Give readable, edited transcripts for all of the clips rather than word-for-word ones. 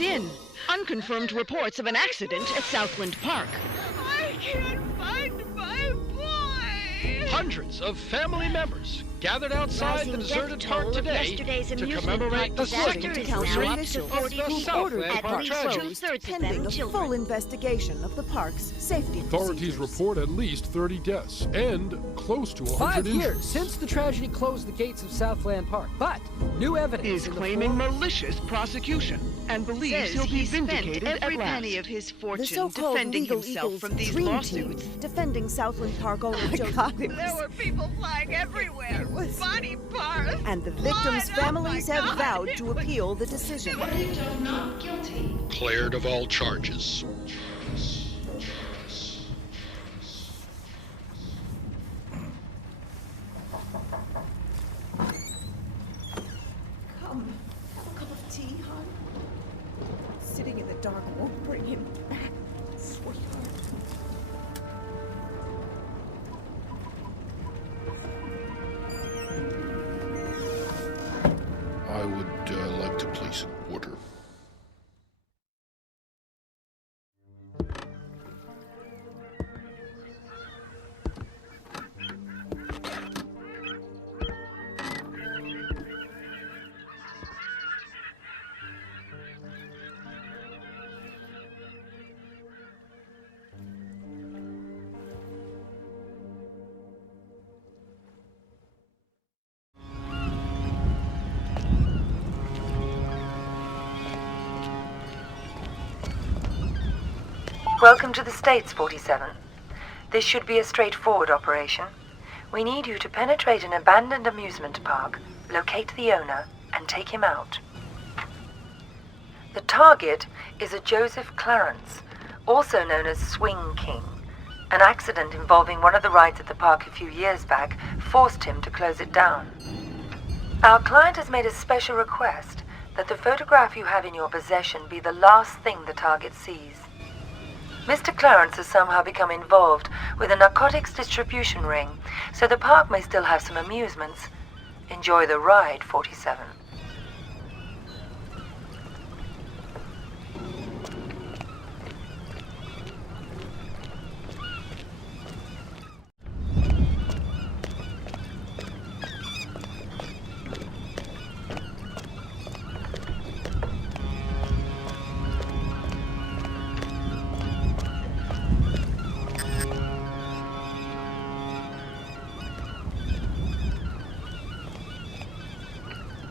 locked in. Unconfirmed reports of an accident at Southland Park. I can't find my boy! Hundreds of family members gathered outside the deserted park today to commemorate the second anniversary of the Southland Park tragedy. Pending a full investigation of the park's safety Authorities report at least 30 deaths and close to 100 5 years injuries. since the tragedy closed the gates of Southland Park, but new evidence Is in the claiming form... malicious prosecution and believes he'll be vindicated every at last. penny of his The fortune so-called defending Legal himself Eagles from these dream lawsuits. team defending Southland Park owner Joe. There were people flying everywhere. Body parts. And the victims' Blood. families Oh my have God. vowed to appeal the decision. Cleared of all charges. Come, have a cup of tea, hon. Sitting in the dark won't bring him back, sweetheart. I would like to place an order. Welcome to the States, 47. This should be a straightforward operation. We need you to penetrate an abandoned amusement park, locate the owner, and take him out. The target is a Joseph Clarence, also known as Swing King. An accident involving one of the rides at the park a few years back forced him to close it down. Our client has made a special request that the photograph you have in your possession be the last thing the target sees. Mr. Clarence has somehow become involved with a narcotics distribution ring, so the park may still have some amusements. Enjoy the ride, 47.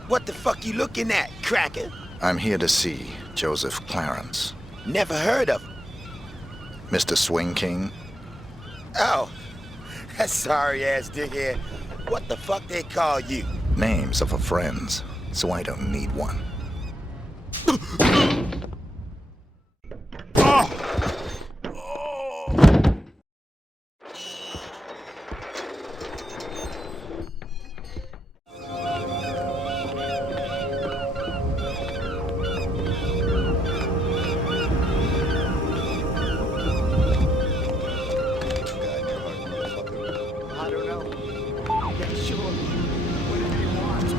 What the fuck you looking at, cracker? I'm here to see Joseph Clarence. Never heard of him. Mr. Swing King? Oh, that sorry-ass dickhead. What the fuck they call you? Names of our friends, so I don't need one. I don't know. Yeah, sure. Whatever you want.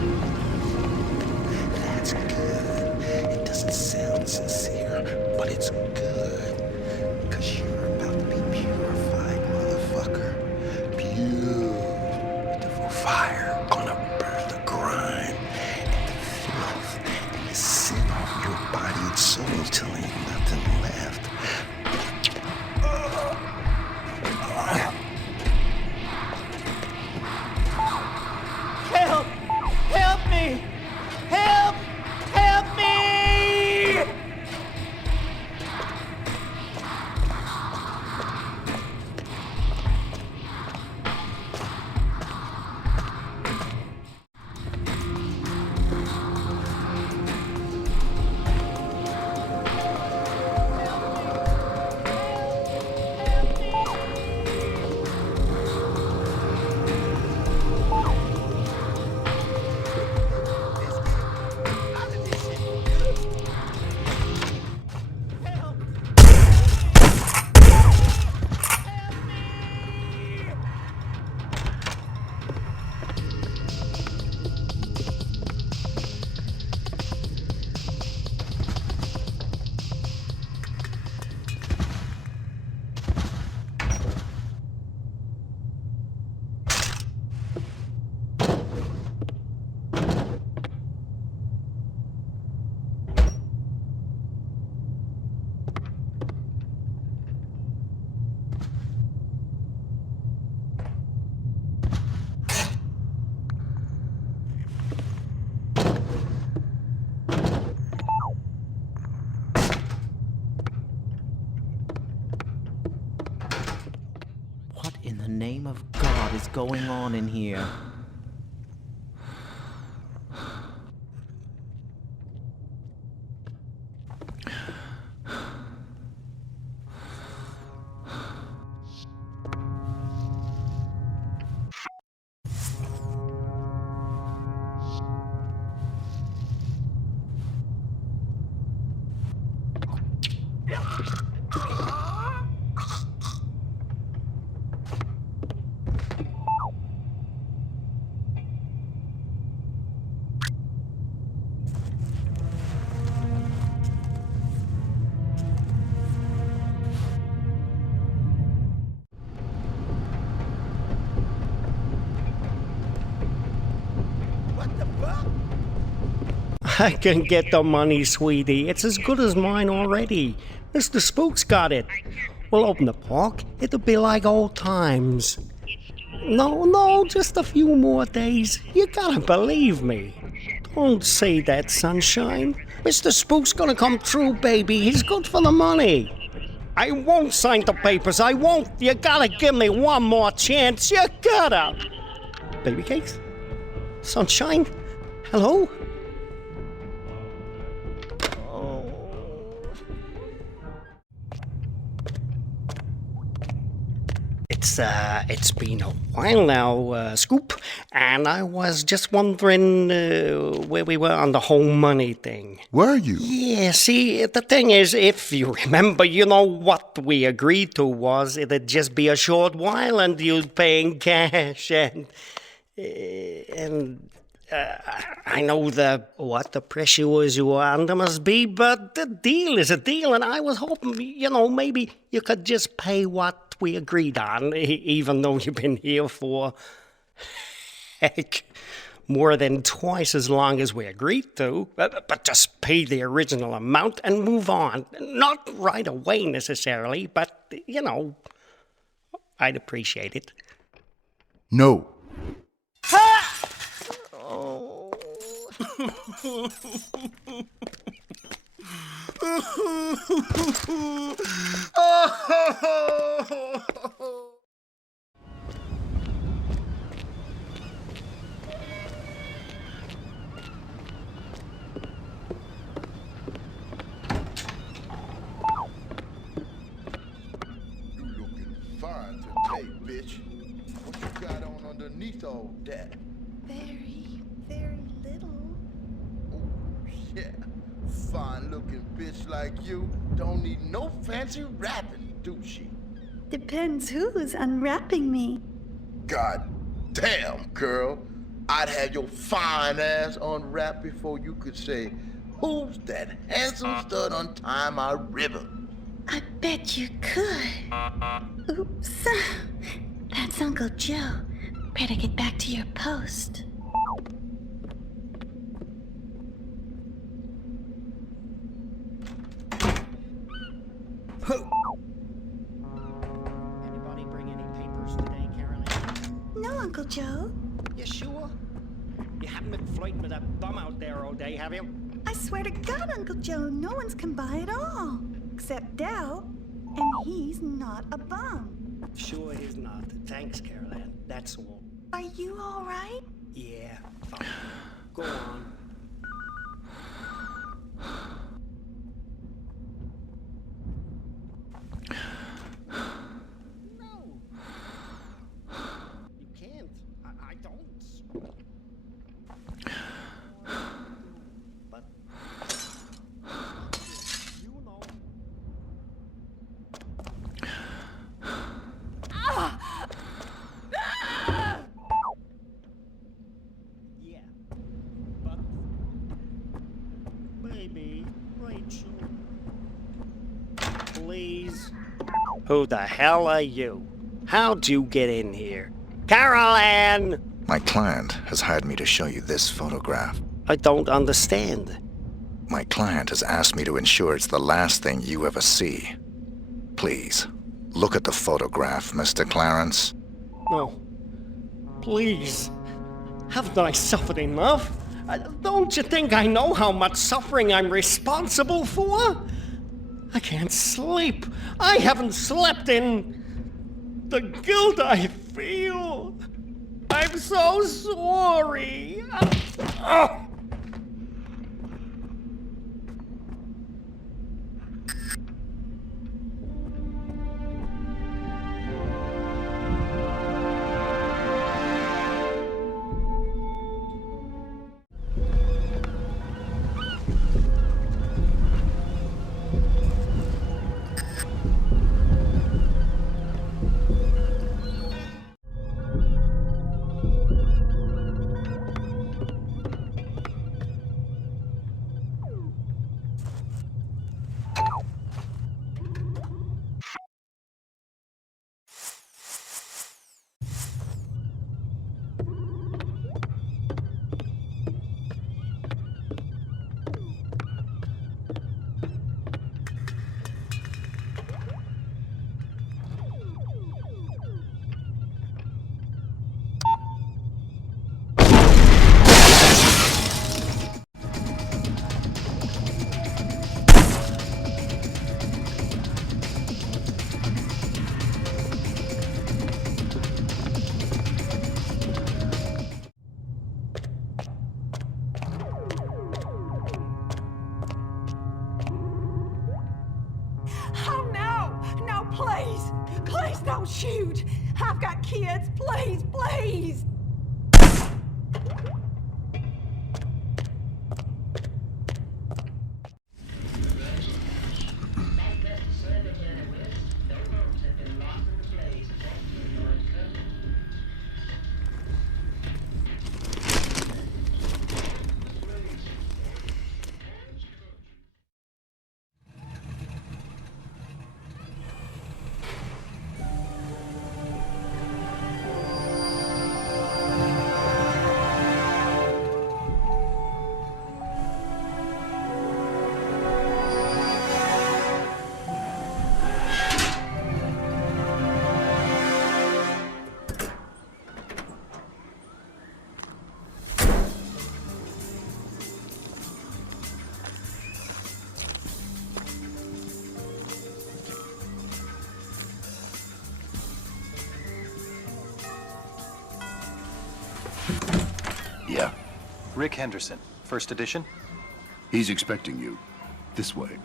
That's good. It doesn't sound sincere, but it's good. Cause you're about to be purified, motherfucker. Beautiful fire gonna burn the grime and the filth and the sin off your body and soul till ain't nothing left. Help! Help me! Help! Help me! name of God is going on in here? I can get the money, sweetie. It's as good as mine already. Mr. Spook's got it. We'll open the park. It'll be like old times. No, just a few more days. You gotta believe me. Don't say that, sunshine. Mr. Spook's gonna come through, baby. He's good for the money. I won't sign the papers. I won't. You gotta give me one more chance. You gotta. Baby cakes? Sunshine? Hello? It's been a while now, Scoop, and I was just wondering where we were on the whole money thing. Were you? Yeah, see, the thing is, if you remember, you know what we agreed to was it'd just be a short while and you'd pay in cash, and I know what the pressures you were under must be, but the deal is a deal, and I was hoping, maybe you could just pay what we agreed on, even though you've been here for, heck, more than twice as long as we agreed to. But just pay the original amount and move on. Not right away necessarily, but, I'd appreciate it. No. Oh. Fine today, bitch. What you got on underneath all that? Very, very little. Oh, yeah. Fine-looking bitch like you don't need no fancy wrapping, do she? Depends who's unwrapping me. God damn, girl. I'd have your fine ass unwrapped before you could say, who's that handsome stud untying my ribbon? I bet you could. Oops. That's Uncle Joe. Better get back to your post. Anybody bring any papers today, Caroline? No, Uncle Joe. You sure? You haven't been flirting with that bum out there all day, have you? I swear to God, Uncle Joe, no one's come by at all. Except Dell. And he's not a bum. Sure he's not. Thanks, Caroline. That's all. Are you all right? Yeah, fine. Go on. No. You can't. I don't. But you know. Yeah. But baby, Rachel. Please. Who the hell are you? How'd you get in here? Caroline! My client has hired me to show you this photograph. I don't understand. My client has asked me to ensure it's the last thing you ever see. Please, look at the photograph, Mr. Clarence. No. Please. Haven't I suffered enough? Don't you think I know how much suffering I'm responsible for? I can't sleep. I haven't slept in the guilt I feel. I'm so sorry. Oh no! No, please! Please don't shoot! I've got kids! Please, please! Yeah. Rick Henderson, first edition. He's expecting you. This way.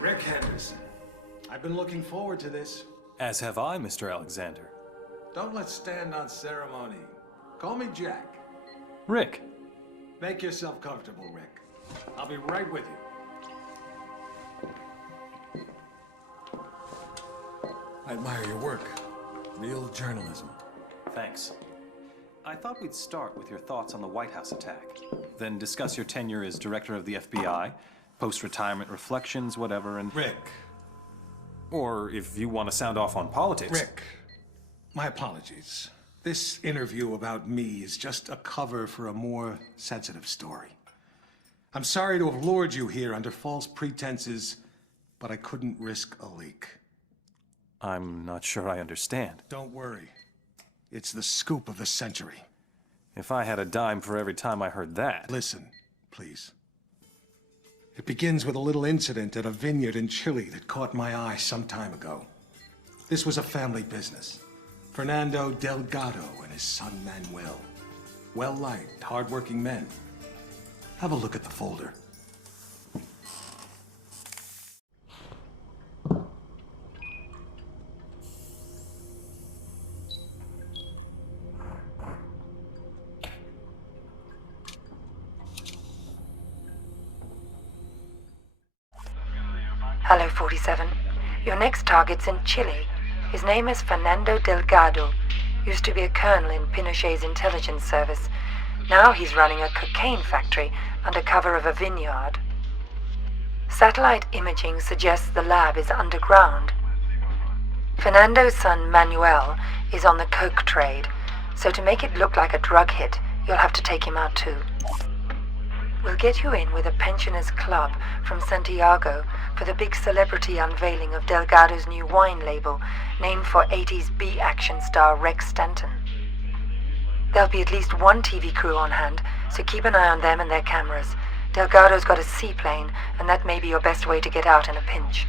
Rick Henderson. I've been looking forward to this. As have I, Mr. Alexander. Don't let's stand on ceremony. Call me Jack. Rick. Make yourself comfortable, Rick. I'll be right with you. I admire your work. Real journalism. Thanks. I thought we'd start with your thoughts on the White House attack, then discuss your tenure as director of the FBI, post-retirement reflections, whatever, and... Rick. Or if you want to sound off on politics... Rick, my apologies. This interview about me is just a cover for a more sensitive story. I'm sorry to have lured you here under false pretenses, but I couldn't risk a leak. I'm not sure I understand. Don't worry. It's the scoop of the century. If I had a dime for every time I heard that... Listen, please. It begins with a little incident at a vineyard in Chile that caught my eye some time ago. This was a family business. Fernando Delgado and his son Manuel. Well-liked, hard-working men. Have a look at the folder. Hello, 47. Your next target's in Chile. His name is Fernando Delgado. Used to be a colonel in Pinochet's intelligence service. Now he's running a cocaine factory under cover of a vineyard. Satellite imaging suggests the lab is underground. Fernando's son Manuel is on the coke trade, so to make it look like a drug hit, you'll have to take him out too. We'll get you in with a pensioners club from Santiago for the big celebrity unveiling of Delgado's new wine label, named for 80s B-action star Rex Stanton. There'll be at least one TV crew on hand, so keep an eye on them and their cameras. Delgado's got a seaplane, and that may be your best way to get out in a pinch.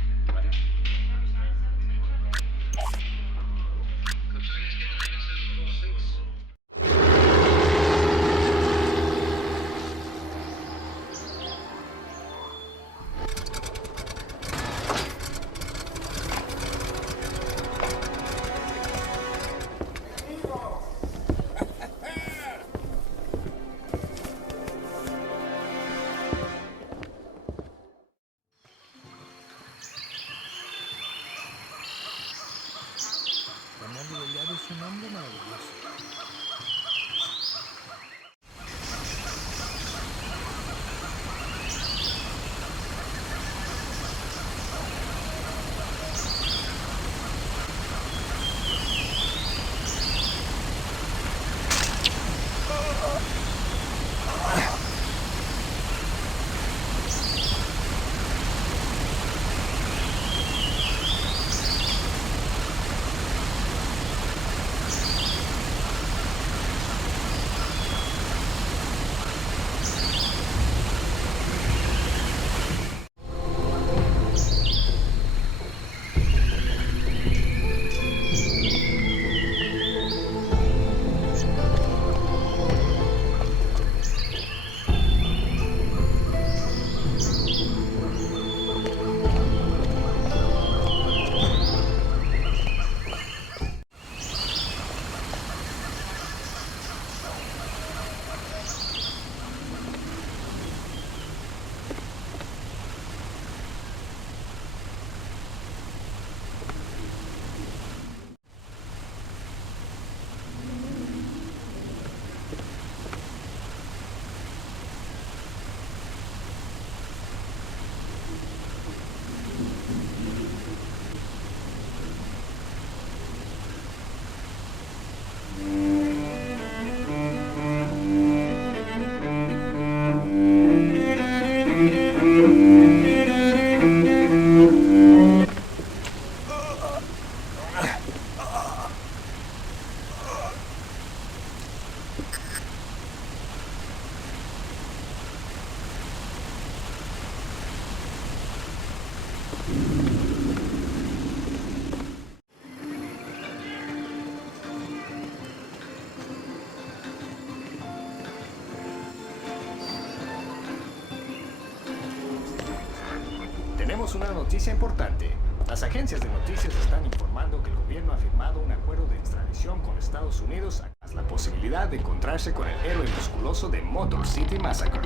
Tenemos una noticia importante. Las agencias de noticias están informando que el gobierno ha firmado un acuerdo de extradición con Estados Unidos a la posibilidad de encontrarse con el héroe musculoso de Motor City Massacre.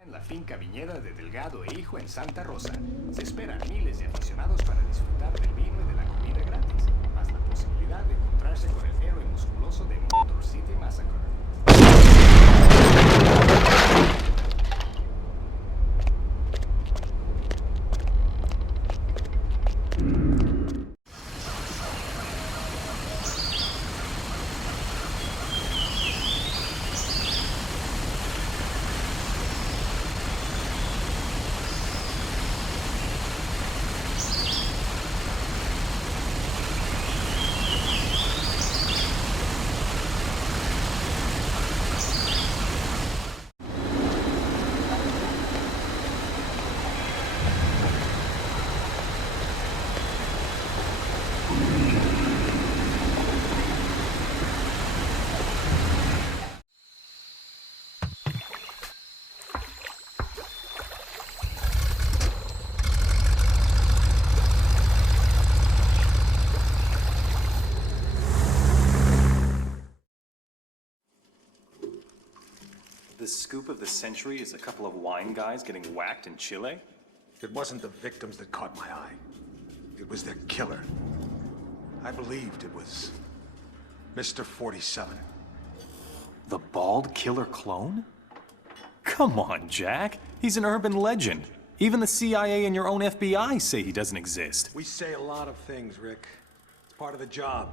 En la finca viñera de Delgado e Hijo en Santa Rosa, se esperan miles de aficionados para disfrutar del vino y de la comida gratis, más la posibilidad de encontrarse con el héroe musculoso de Motor City Massacre. The scoop of the century is a couple of wine guys getting whacked in Chile? It wasn't the victims that caught my eye. It was their killer. I believed it was Mr. 47. The bald killer clone? Come on, Jack. He's an urban legend. Even the CIA and your own FBI say he doesn't exist. We say a lot of things, Rick. It's part of the job.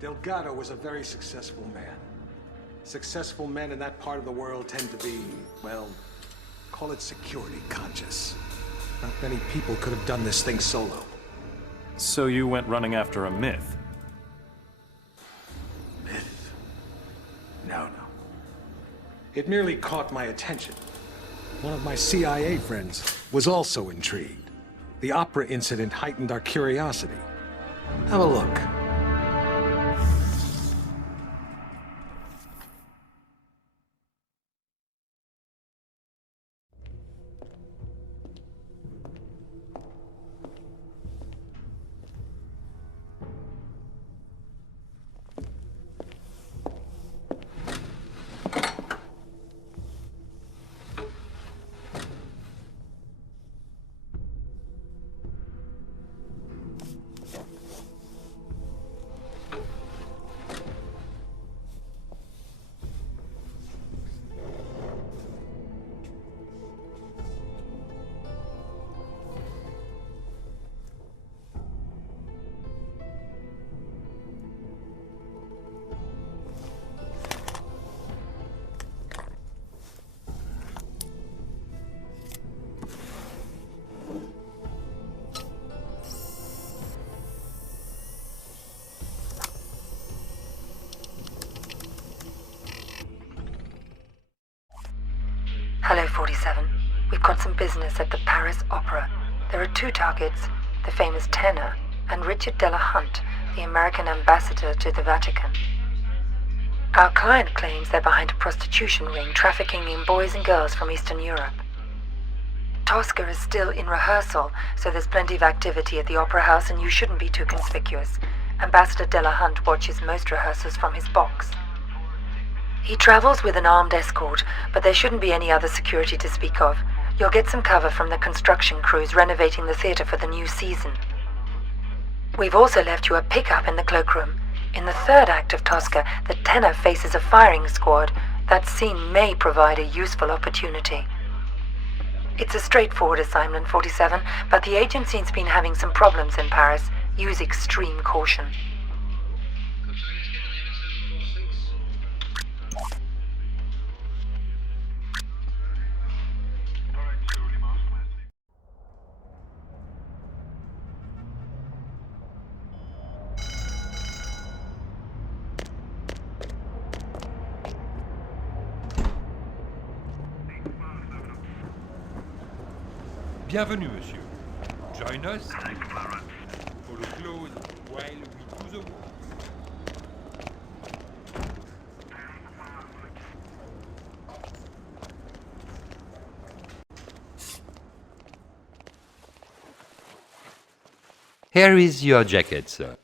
Delgado was a very successful man. Successful men in that part of the world tend to be, well, call it security conscious. Not many people could have done this thing solo. So you went running after a myth? Myth? No. It merely caught my attention. One of my CIA friends was also intrigued. The opera incident heightened our curiosity. Have a look. Hello, 47. We've got some business at the Paris Opera. There are 2 targets, the famous tenor and Richard Delahunt, the American ambassador to the Vatican. Our client claims they're behind a prostitution ring trafficking in boys and girls from Eastern Europe. Tosca is still in rehearsal, so there's plenty of activity at the Opera House and you shouldn't be too conspicuous. Ambassador Delahunt watches most rehearsals from his box. He travels with an armed escort, but there shouldn't be any other security to speak of. You'll get some cover from the construction crews renovating the theater for the new season. We've also left you a pickup in the cloakroom. In the 3rd act of Tosca, the tenor faces a firing squad. That scene may provide a useful opportunity. It's a straightforward assignment, 47, but the agency's been having some problems in Paris. Use extreme caution. Bienvenue, monsieur. Join us. Follow close while we do the work. Here is your jacket, sir.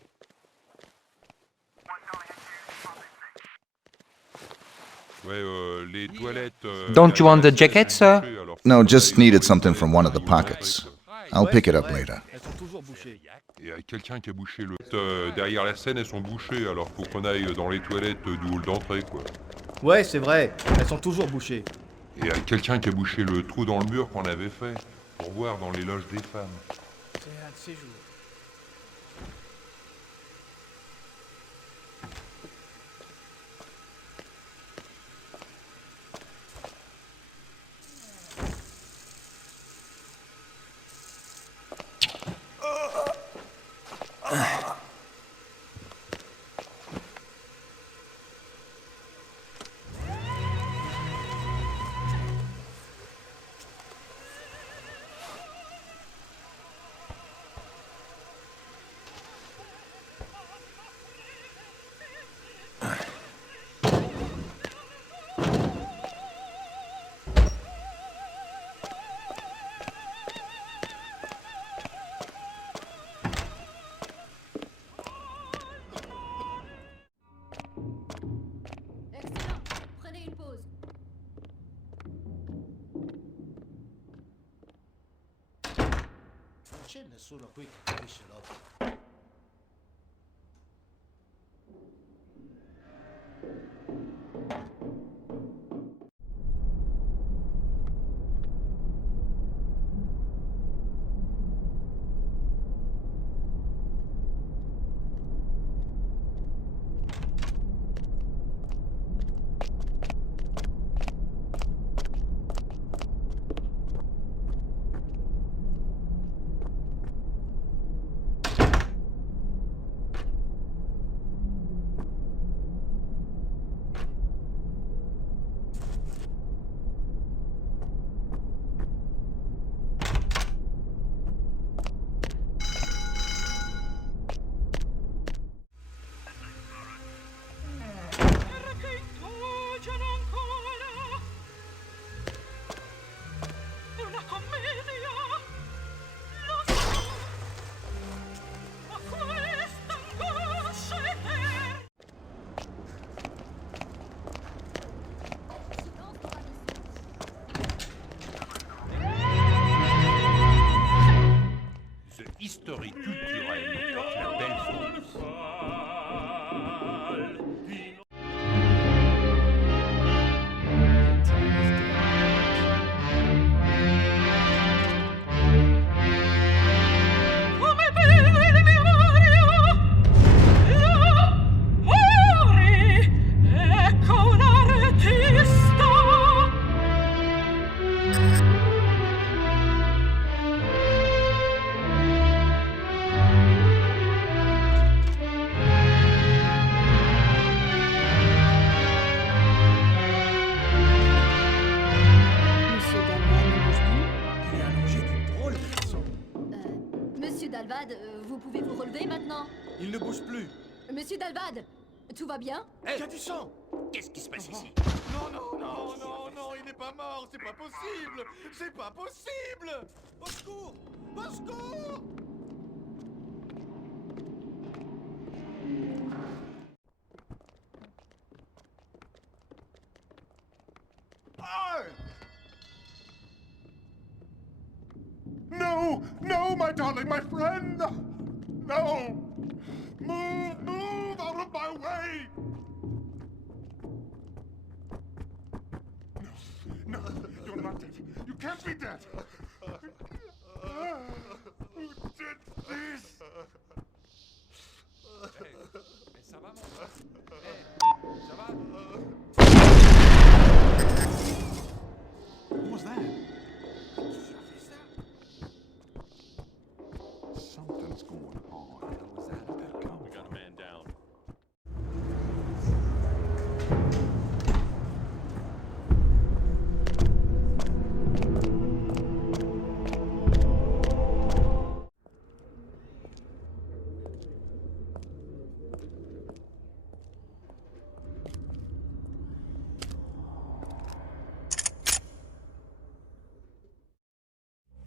Don't you want the jacket, sir? No, just needed something from one of the pockets. I'll pick it up later. Il y a quelqu'un qui a bouché le... derrière la scène, elles sont bouchées, alors faut qu'on aille dans les toilettes du hall d'entrée, quoi. Ouais, c'est vrai, elles sont toujours bouchées. Et il y a quelqu'un qui a bouché le trou dans le mur qu'on avait fait, pour voir dans les loges des femmes. C'est un de ces jours. c'è nessuno qui che capisce l'opera. bouge plus. Monsieur Dalvad, tout va bien? Il y a du sang. Qu'est-ce qui se passe ici? Non, non, non, non, non, il n'est pas mort, c'est pas possible. C'est pas possible. Au secours! Au secours! No! No, my darling, my friend! No! Move! Move out of my way! No, you're not dead. You can't be dead. Who did this? Hey, ça va, mon gars? Hey, ça va? What was that? Something's going on. We got a man down.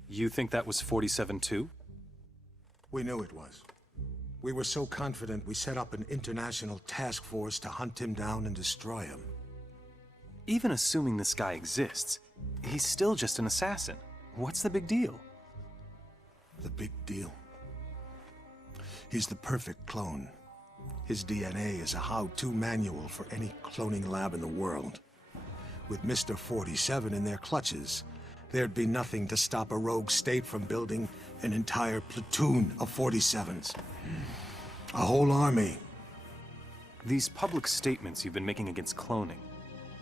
You think that was 47 too? We knew it was. We were so confident we set up an international task force to hunt him down and destroy him. Even assuming this guy exists, he's still just an assassin. What's the big deal? The big deal? He's the perfect clone. His DNA is a how-to manual for any cloning lab in the world. With Mr. 47 in their clutches, there'd be nothing to stop a rogue state from building an entire platoon of 47s. A whole army. These public statements you've been making against cloning,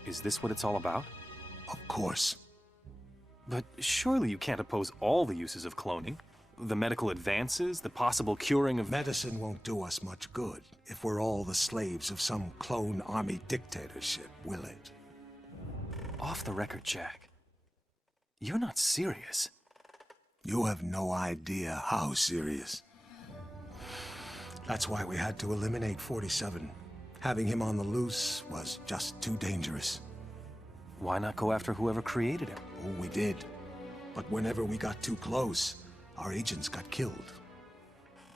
is this what it's all about? Of course. But surely you can't oppose all the uses of cloning? The medical advances, the possible curing of... Medicine won't do us much good if we're all the slaves of some clone army dictatorship, will it? Off the record, Jack. You're not serious. You have no idea how serious. That's why we had to eliminate 47. Having him on the loose was just too dangerous. Why not go after whoever created him? Oh, we did. But whenever we got too close, our agents got killed.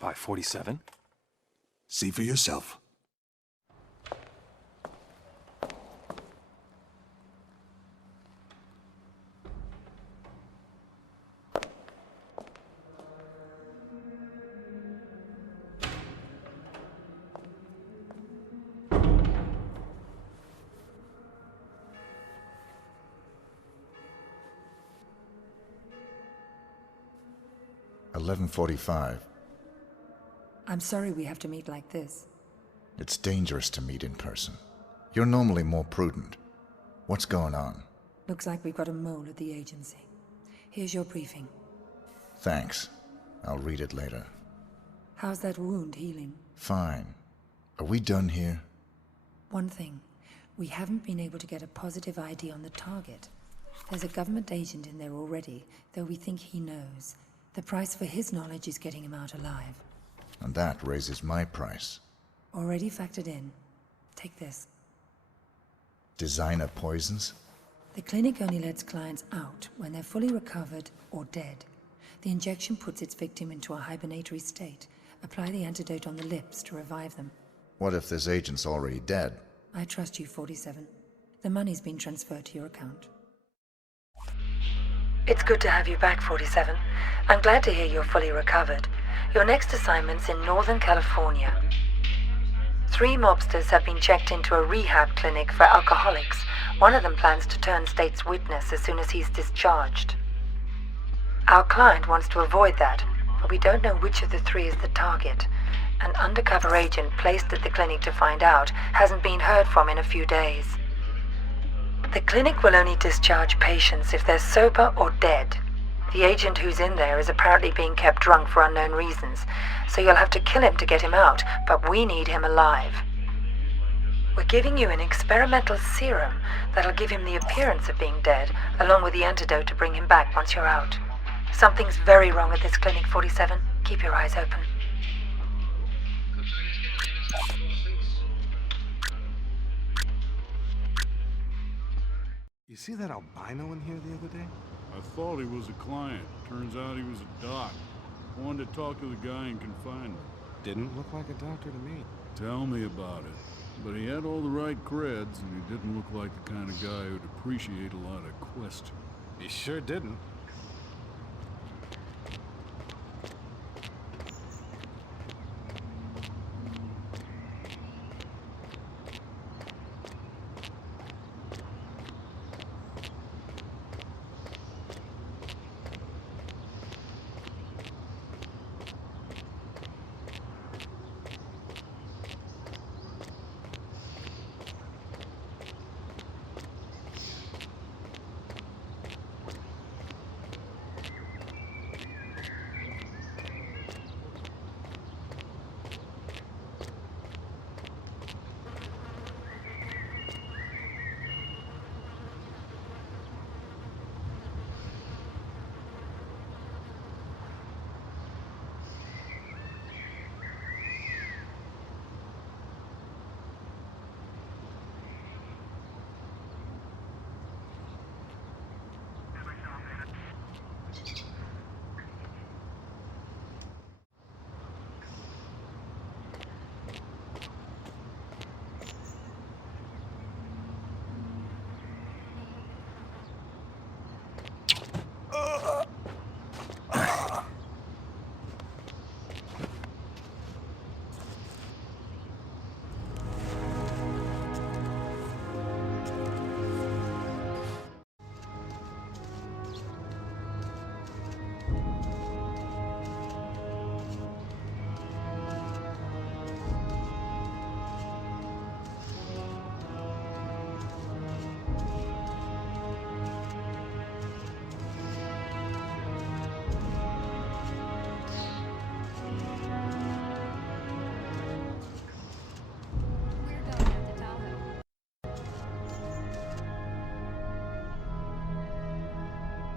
By 47? See for yourself. $11:45. I'm sorry we have to meet like this. It's dangerous to meet in person. You're normally more prudent. What's going on? Looks like we've got a mole at the agency. Here's your briefing. Thanks. I'll read it later. How's that wound healing? Fine. Are we done here? One thing. We haven't been able to get a positive ID on the target. There's a government agent in there already, though we think he knows. The price for his knowledge is getting him out alive. And that raises my price. Already factored in. Take this. Designer poisons? The clinic only lets clients out when they're fully recovered or dead. The injection puts its victim into a hibernatory state. Apply the antidote on the lips to revive them. What if this agent's already dead? I trust you, 47. The money's been transferred to your account. It's good to have you back, 47. I'm glad to hear you're fully recovered. Your next assignment's in Northern California. 3 mobsters have been checked into a rehab clinic for alcoholics. One of them plans to turn state's witness as soon as he's discharged. Our client wants to avoid that, but we don't know which of the 3 is the target. An undercover agent placed at the clinic to find out hasn't been heard from in a few days. The clinic will only discharge patients if they're sober or dead. The agent who's in there is apparently being kept drunk for unknown reasons, so you'll have to kill him to get him out, but we need him alive. We're giving you an experimental serum that'll give him the appearance of being dead, along with the antidote to bring him back once you're out. Something's very wrong at this clinic, 47. Keep your eyes open. You see that albino in here the other day? I thought he was a client. Turns out he was a doc. Wanted to talk to the guy in confinement. Didn't look like a doctor to me. Tell me about it. But he had all the right creds, and he didn't look like the kind of guy who'd appreciate a lot of questions. He sure didn't.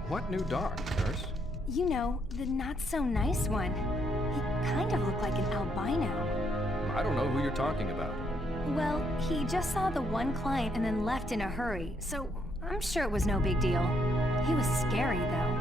What new doc, nurse? You know, the not-so-nice one. He kind of looked like an albino. I don't know who you're talking about. Well, he just saw the one client and then left in a hurry, so I'm sure it was no big deal. He was scary, though.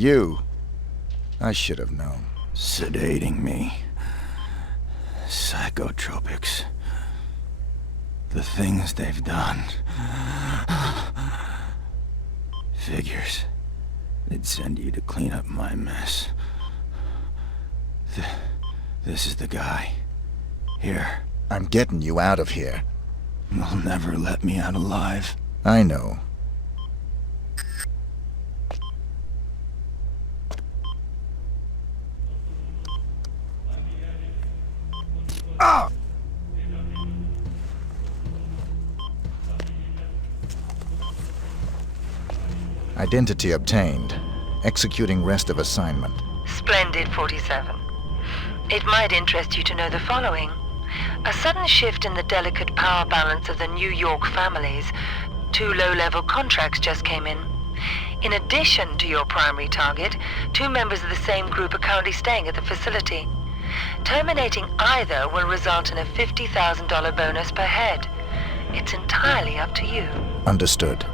You. I should have known. Sedating me. Psychotropics. The things they've done. Figures. They'd send you to clean up my mess. This is the guy. Here. I'm getting you out of here. They'll never let me out alive. I know. Ah! Identity obtained. Executing rest of assignment. Splendid, 47. It might interest you to know the following. A sudden shift in the delicate power balance of the New York families. 2 low-level contracts just came in. In addition to your primary target, 2 members of the same group are currently staying at the facility. Terminating either will result in a $50,000 bonus per head. It's entirely up to you. Understood.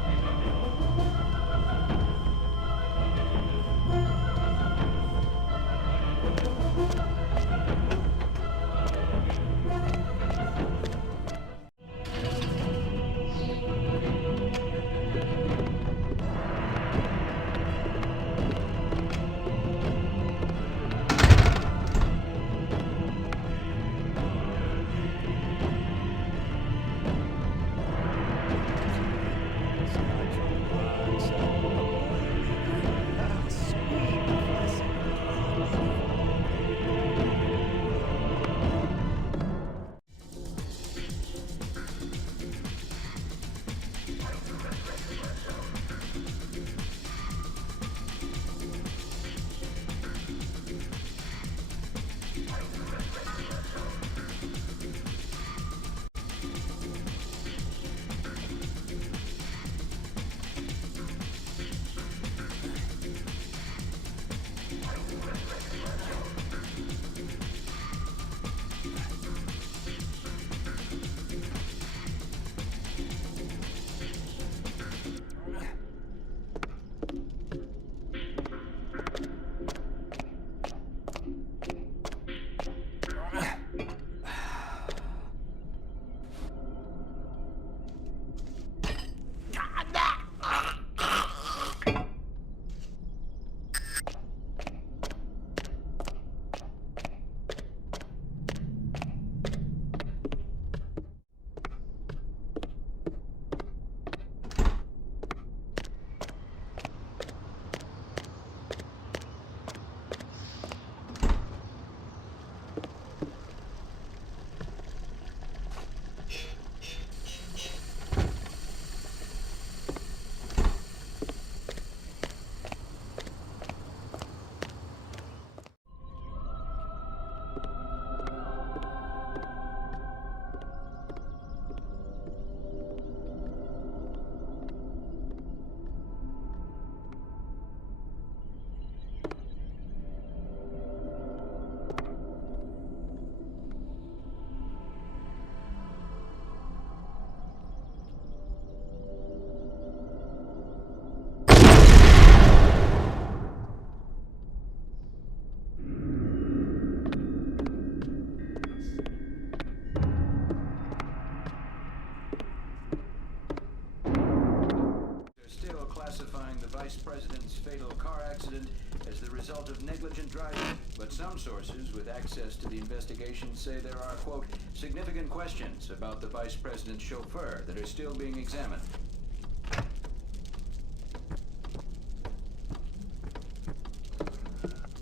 Classifying the Vice President's fatal car accident as the result of negligent driving, but some sources with access to the investigation say there are, quote, significant questions about the Vice President's chauffeur that are still being examined.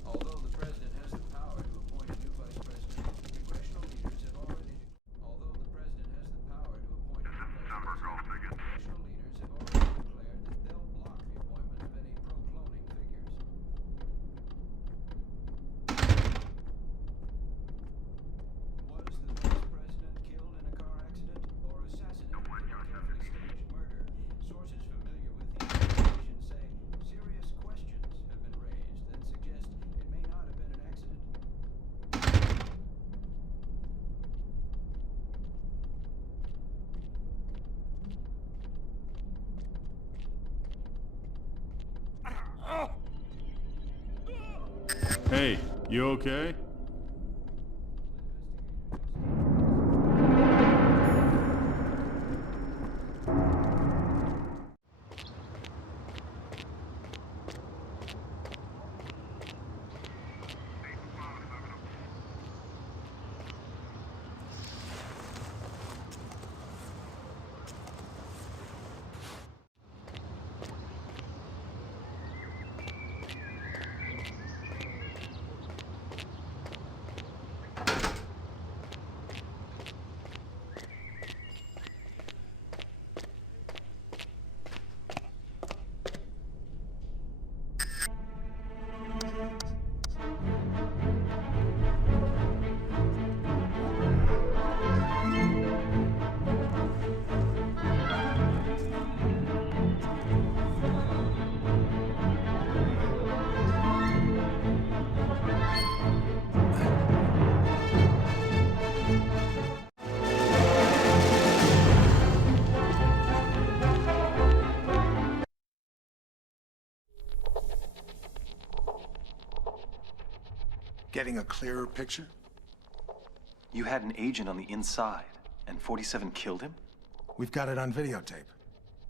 Although the President has the power to appoint a new Vice President, congressional leaders have already declared that they'll block the appointment of any pro-cloning figures. Was the Vice President killed in a car accident or assassinated in a carefully staged murder? Hey, you okay? Getting a clearer picture? You had an agent on the inside, and 47 killed him? We've got it on videotape.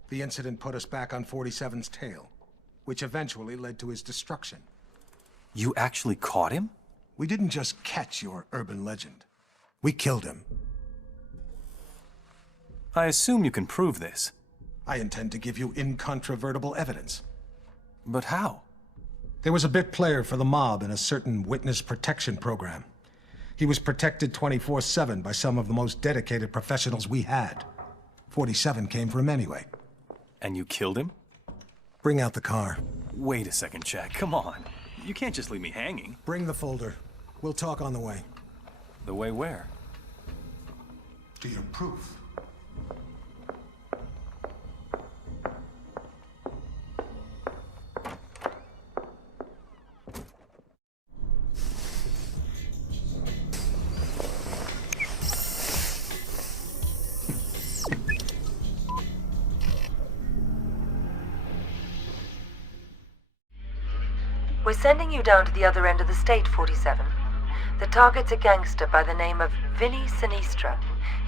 The incident put us back on 47's tail, which eventually led to his destruction. You actually caught him? We didn't just catch your urban legend. We killed him. I assume you can prove this. I intend to give you incontrovertible evidence. But how? There was a bit player for the mob in a certain witness protection program. He was protected 24/7 by some of the most dedicated professionals we had. 47 came for him anyway. And you killed him? Bring out the car. Wait a second, Jack. Come on. You can't just leave me hanging. Bring the folder. We'll talk on the way. The way where? To your proof. We're sending you down to the other end of the state, 47. The target's a gangster by the name of Vinny Sinistra.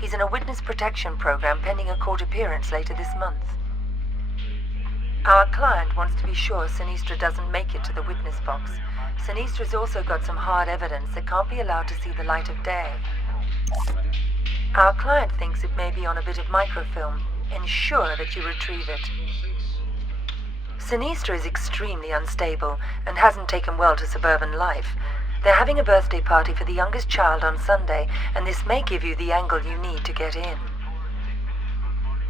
He's in a witness protection program pending a court appearance later this month. Our client wants to be sure Sinistra doesn't make it to the witness box. Sinistra's also got some hard evidence that can't be allowed to see the light of day. Our client thinks it may be on a bit of microfilm. Ensure that you retrieve it. Sinistra is extremely unstable and hasn't taken well to suburban life. They're having a birthday party for the youngest child on Sunday, and this may give you the angle you need to get in.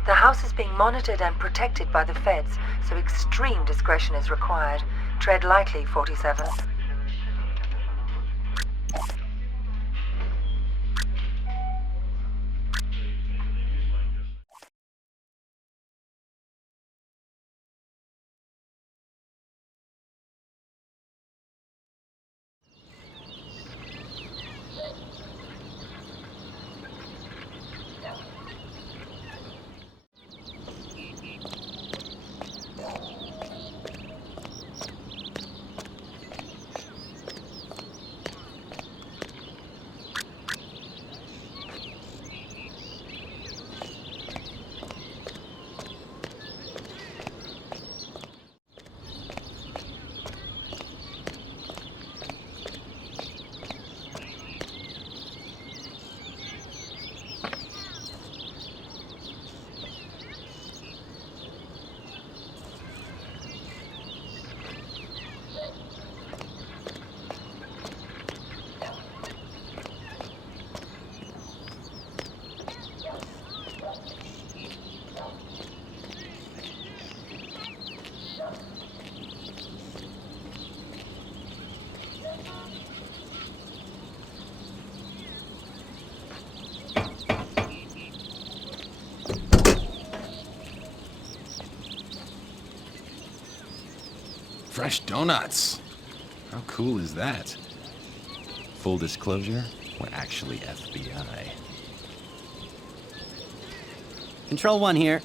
The house is being monitored and protected by the feds, so extreme discretion is required. Tread lightly, 47. Fresh donuts. How cool is that? Full disclosure, we're actually FBI. Control 1 here.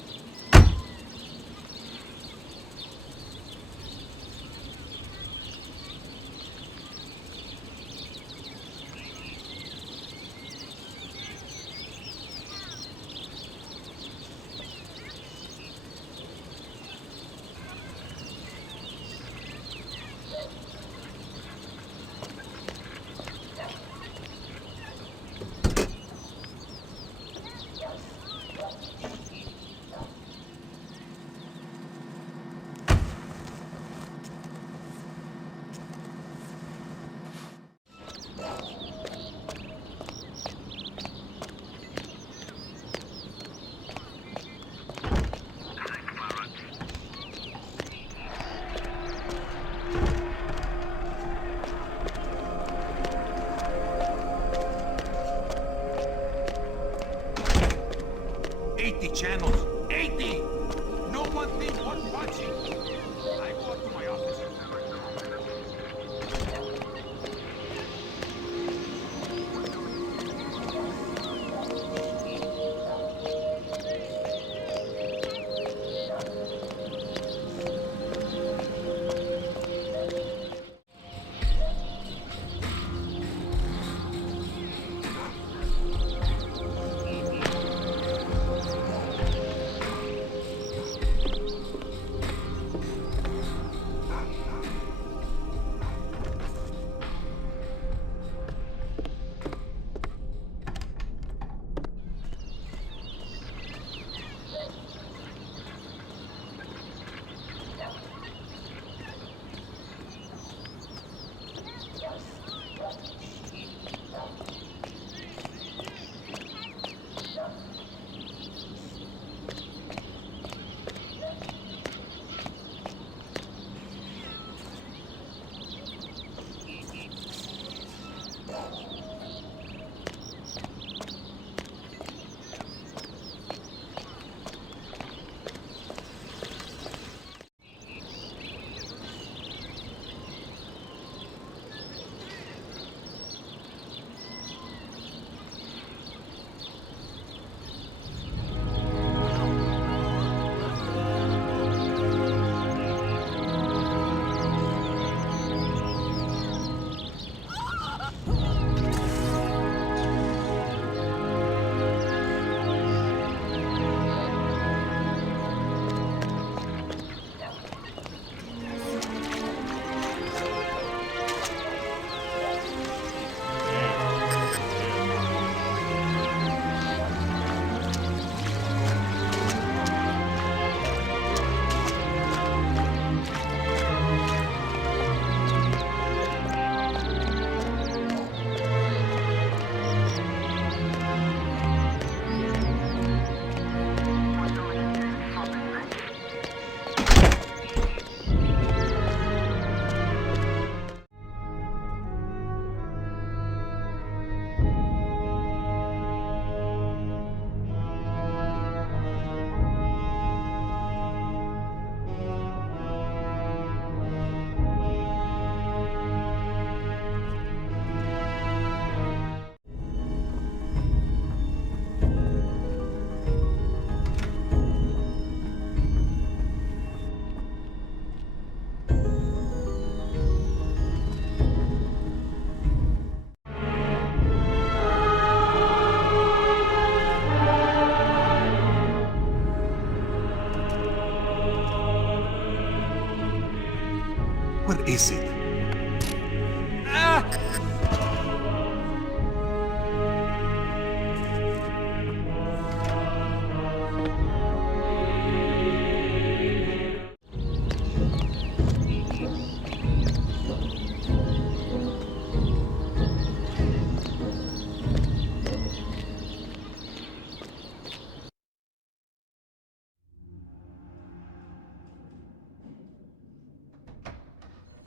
What is it?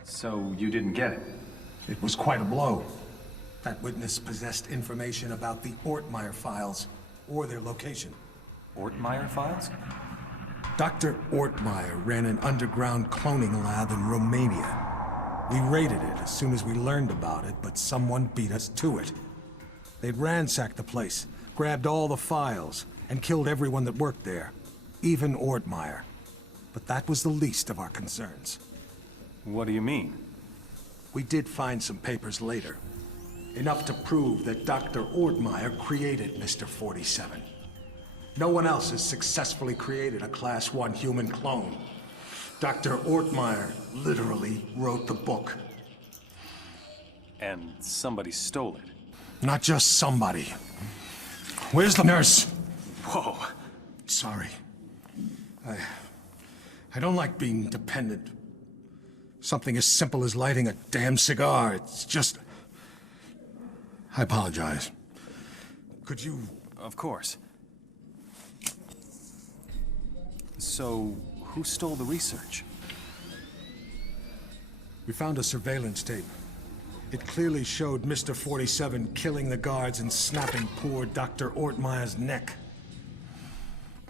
So you didn't get it? It was quite a blow. That witness possessed information about the Ortmeyer files, or their location. Ortmeyer files? Dr. Ortmeyer ran an underground cloning lab in Romania. We raided it as soon as we learned about it, but someone beat us to it. They'd ransacked the place, grabbed all the files, and killed everyone that worked there, even Ortmeyer. But that was the least of our concerns. What do you mean? We did find some papers later. Enough to prove that Dr. Ortmeyer created Mr. 47. No one else has successfully created a Class 1 human clone. Dr. Ortmeyer literally wrote the book. And somebody stole it. Not just somebody. Where's the nurse? Whoa. Sorry. I don't like being dependent. Something as simple as lighting a damn cigar, it's just... I apologize. Could you... Of course. So, who stole the research? We found a surveillance tape. It clearly showed Mr. 47 killing the guards and snapping poor Dr. Ortmeyer's neck.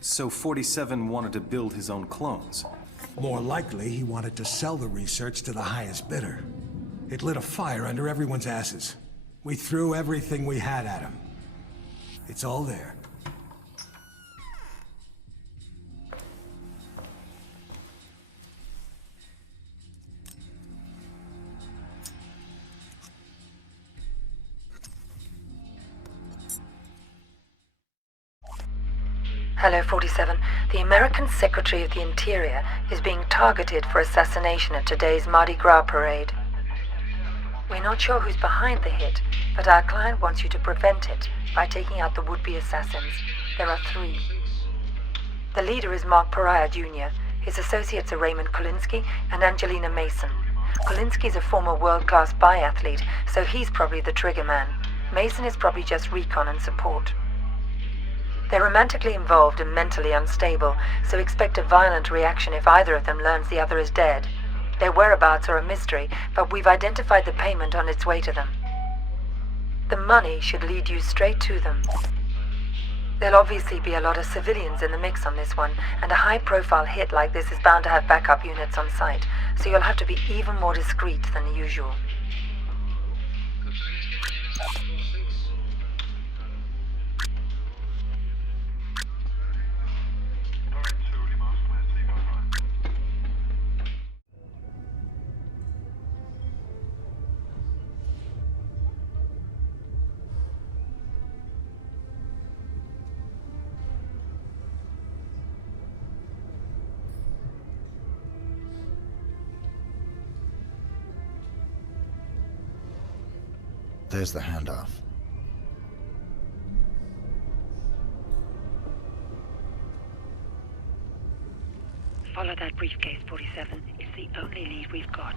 So 47 wanted to build his own clones? More likely, he wanted to sell the research to the highest bidder. It lit a fire under everyone's asses. We threw everything we had at him. It's all there. Hello, 47. The American Secretary of the Interior is being targeted for assassination at today's Mardi Gras parade. We're not sure who's behind the hit, but our client wants you to prevent it by taking out the would-be assassins. There are 3. The leader is Mark Pariah, Jr. His associates are Raymond Kolinsky and Angelina Mason. Kolinsky's a former world-class biathlete, so he's probably the trigger man. Mason is probably just recon and support. They're romantically involved and mentally unstable, so expect a violent reaction if either of them learns the other is dead. Their whereabouts are a mystery, but we've identified the payment on its way to them. The money should lead you straight to them. There'll obviously be a lot of civilians in the mix on this one, and a high-profile hit like this is bound to have backup units on site, so you'll have to be even more discreet than usual. There's the handoff. Follow that briefcase, 47. It's the only lead we've got.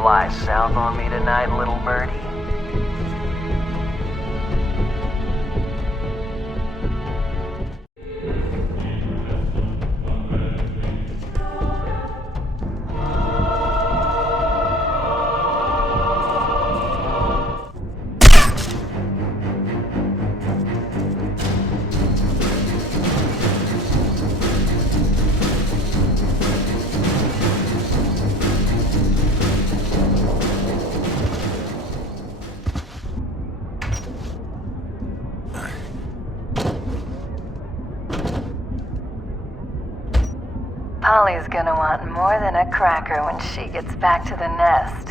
fly south on me tonight, little birdie? Polly's gonna want more than a cracker when she gets back to the nest.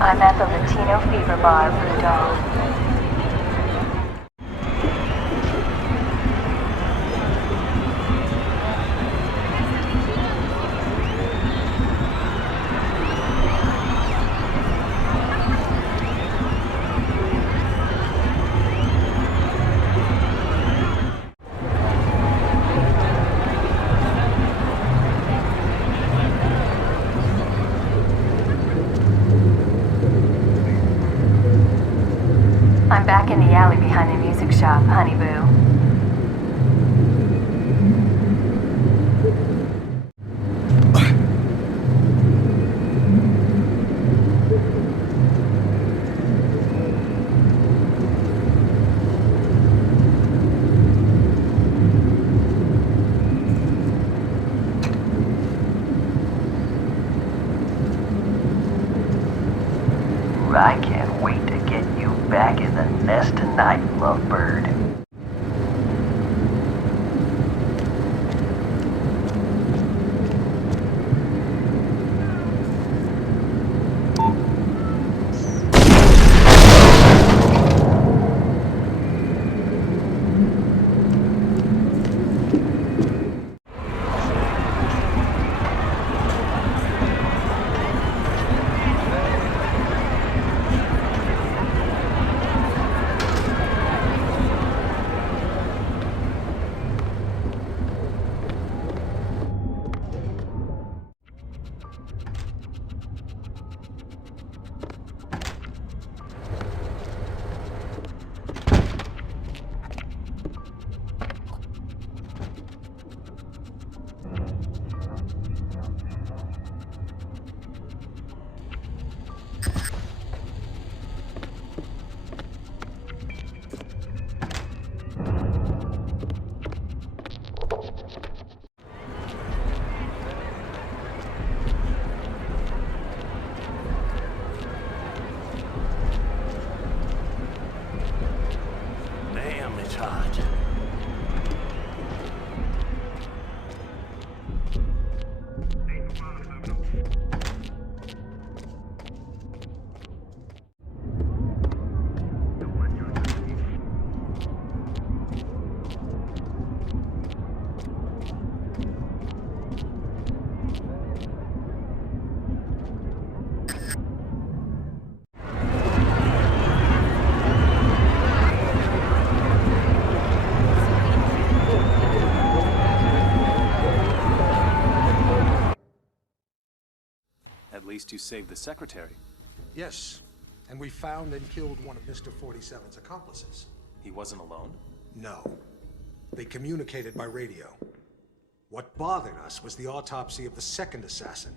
I'm at the Latino Fever Bar, Blue Dog. I'm back in the alley behind the music shop, honey boo. I can't wait to get you back in the nest tonight, lovebird. At least you saved the secretary. Yes, and we found and killed one of Mr. 47's accomplices. He wasn't alone? No. They communicated by radio. What bothered us was the autopsy of the second assassin.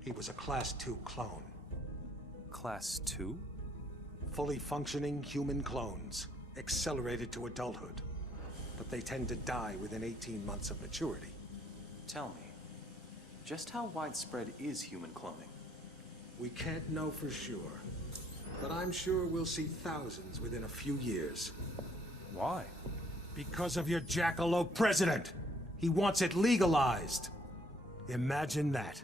He was a Class 2 clone. Class 2? Fully functioning human clones, accelerated to adulthood. But they tend to die within 18 months of maturity. Tell me, just how widespread is human cloning? We can't know for sure, but I'm sure we'll see thousands within a few years. Why? Because of your jackalope president! He wants it legalized! Imagine that.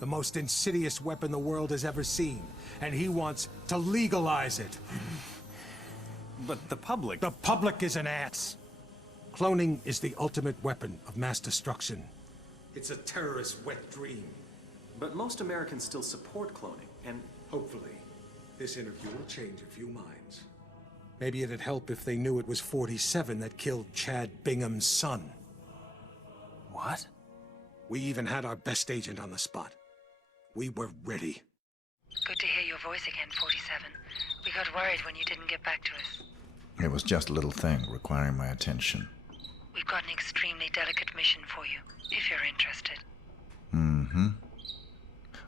The most insidious weapon the world has ever seen, and he wants to legalize it. But the public... The public is an ass. Cloning is the ultimate weapon of mass destruction. It's a terrorist's wet dream. But most Americans still support cloning, and... Hopefully. This interview will change a few minds. Maybe it'd help if they knew it was 47 that killed Chad Bingham's son. What? We even had our best agent on the spot. We were ready. Good to hear your voice again, 47. We got worried when you didn't get back to us. It was just a little thing requiring my attention. We've got an extremely delicate mission for you, if you're interested. Mm-hmm.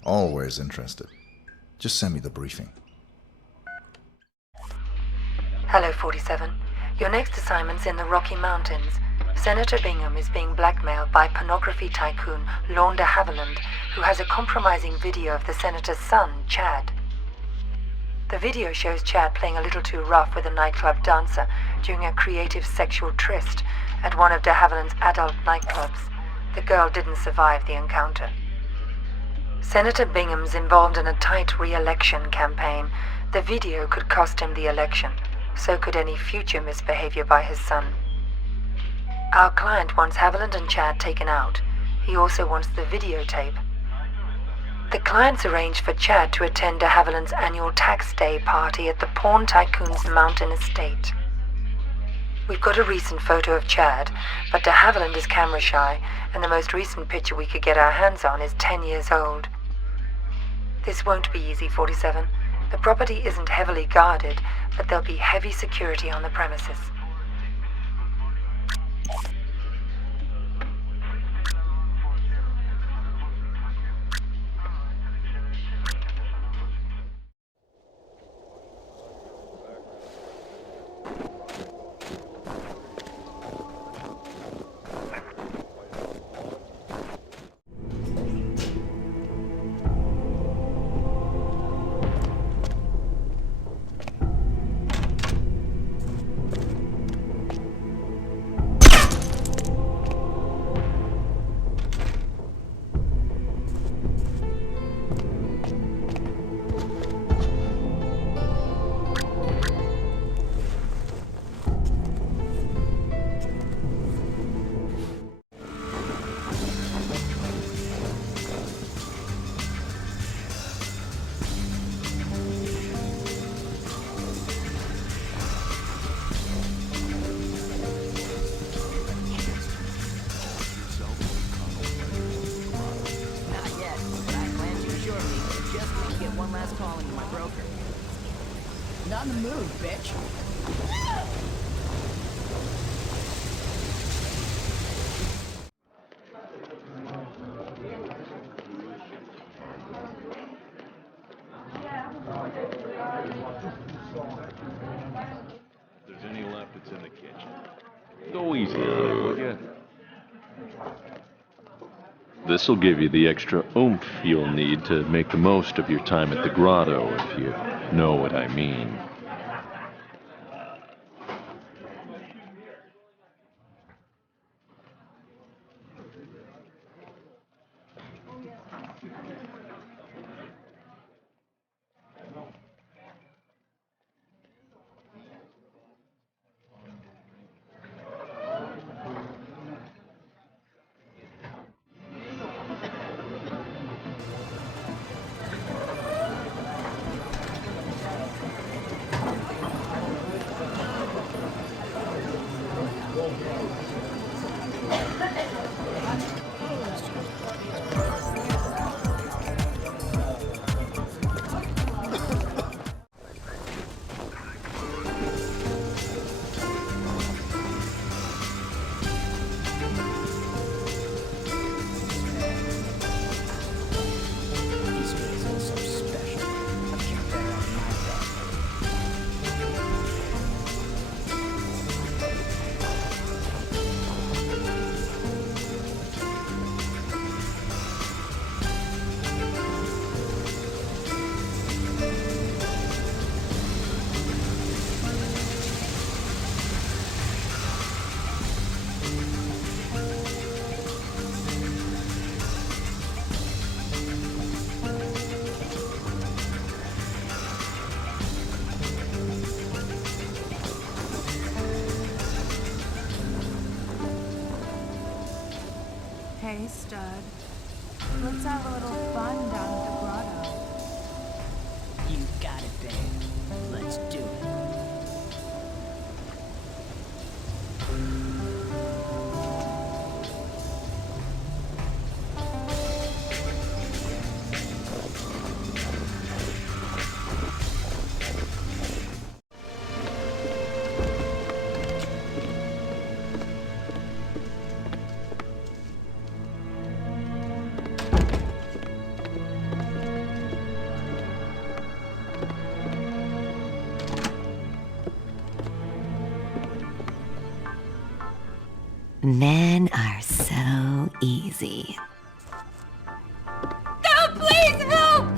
Always interested. Just send me the briefing. Hello, 47. Your next assignment's in the Rocky Mountains. Senator Bingham is being blackmailed by pornography tycoon Lorne de Havilland, who has a compromising video of the senator's son, Chad. The video shows Chad playing a little too rough with a nightclub dancer during a creative sexual tryst at one of de Havilland's adult nightclubs. The girl didn't survive the encounter. Senator Bingham's involved in a tight re-election campaign. The video could cost him the election. So could any future misbehavior by his son. Our client wants Haviland and Chad taken out. He also wants the videotape. The client's arranged for Chad to attend de Havilland's annual tax day party at the porn tycoon's mountain estate. We've got a recent photo of Chad, but de Havilland is camera shy, and the most recent picture we could get our hands on is 10 years old. This won't be easy, 47. The property isn't heavily guarded, but there'll be heavy security on the premises. On the move, bitch. If there's any left, it's in the kitchen. Go easy on it, will ya? This'll give you the extra oomph you'll need to make the most of your time at the grotto, if you know what I mean. Hey, stud. Let's have a little fun down at the grotto. You got it, babe. Men are so easy. No, please help!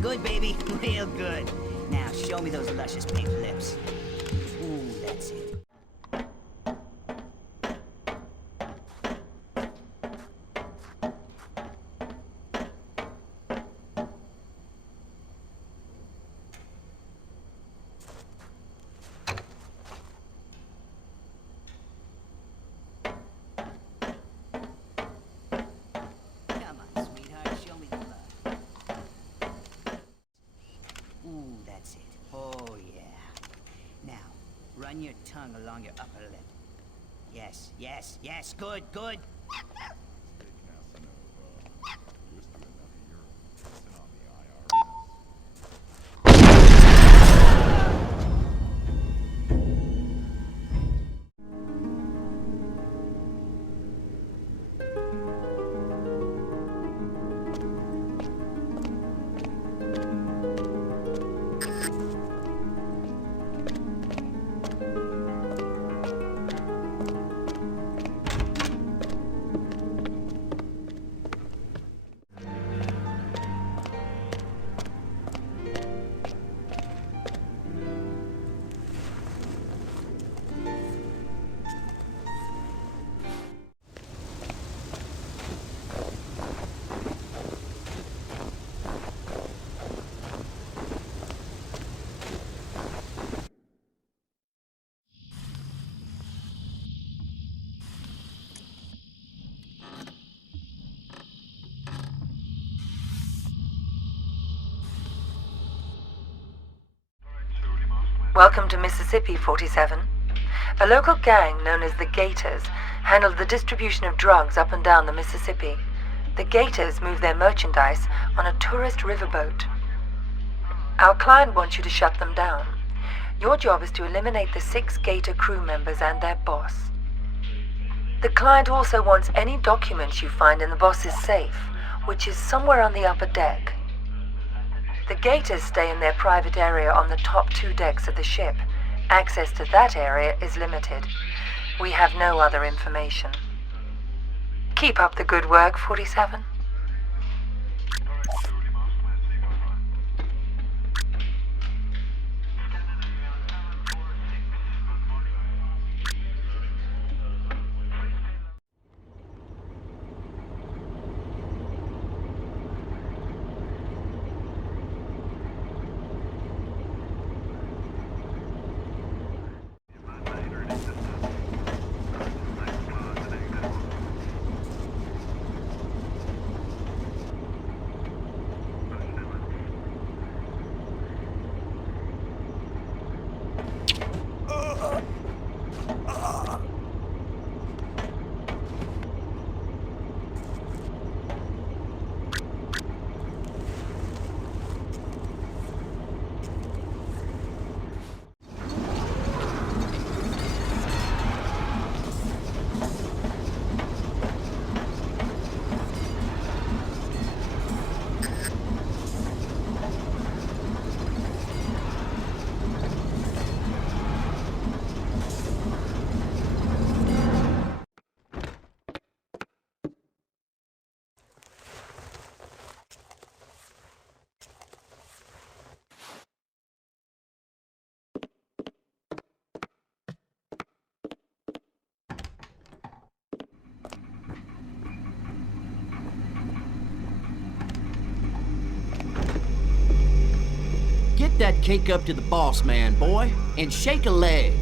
Good, baby. Real good. Now, show me those luscious pink lips. Ooh, that's it. Come on, sweetheart. Show me the love. Ooh, that's it. Oh, yeah. Now, run your tongue along your upper lip. Yes, yes, yes. Good, good. Welcome to Mississippi, 47. A local gang known as the Gators handled the distribution of drugs up and down the Mississippi. The Gators move their merchandise on a tourist riverboat. Our client wants you to shut them down. Your job is to eliminate the 6 Gator crew members and their boss. The client also wants any documents you find in the boss's safe, which is somewhere on the upper deck. The Gators stay in their private area on the top 2 decks of the ship. Access to that area is limited. We have no other information. Keep up the good work, 47. that cake up to the boss man, boy, and shake a leg.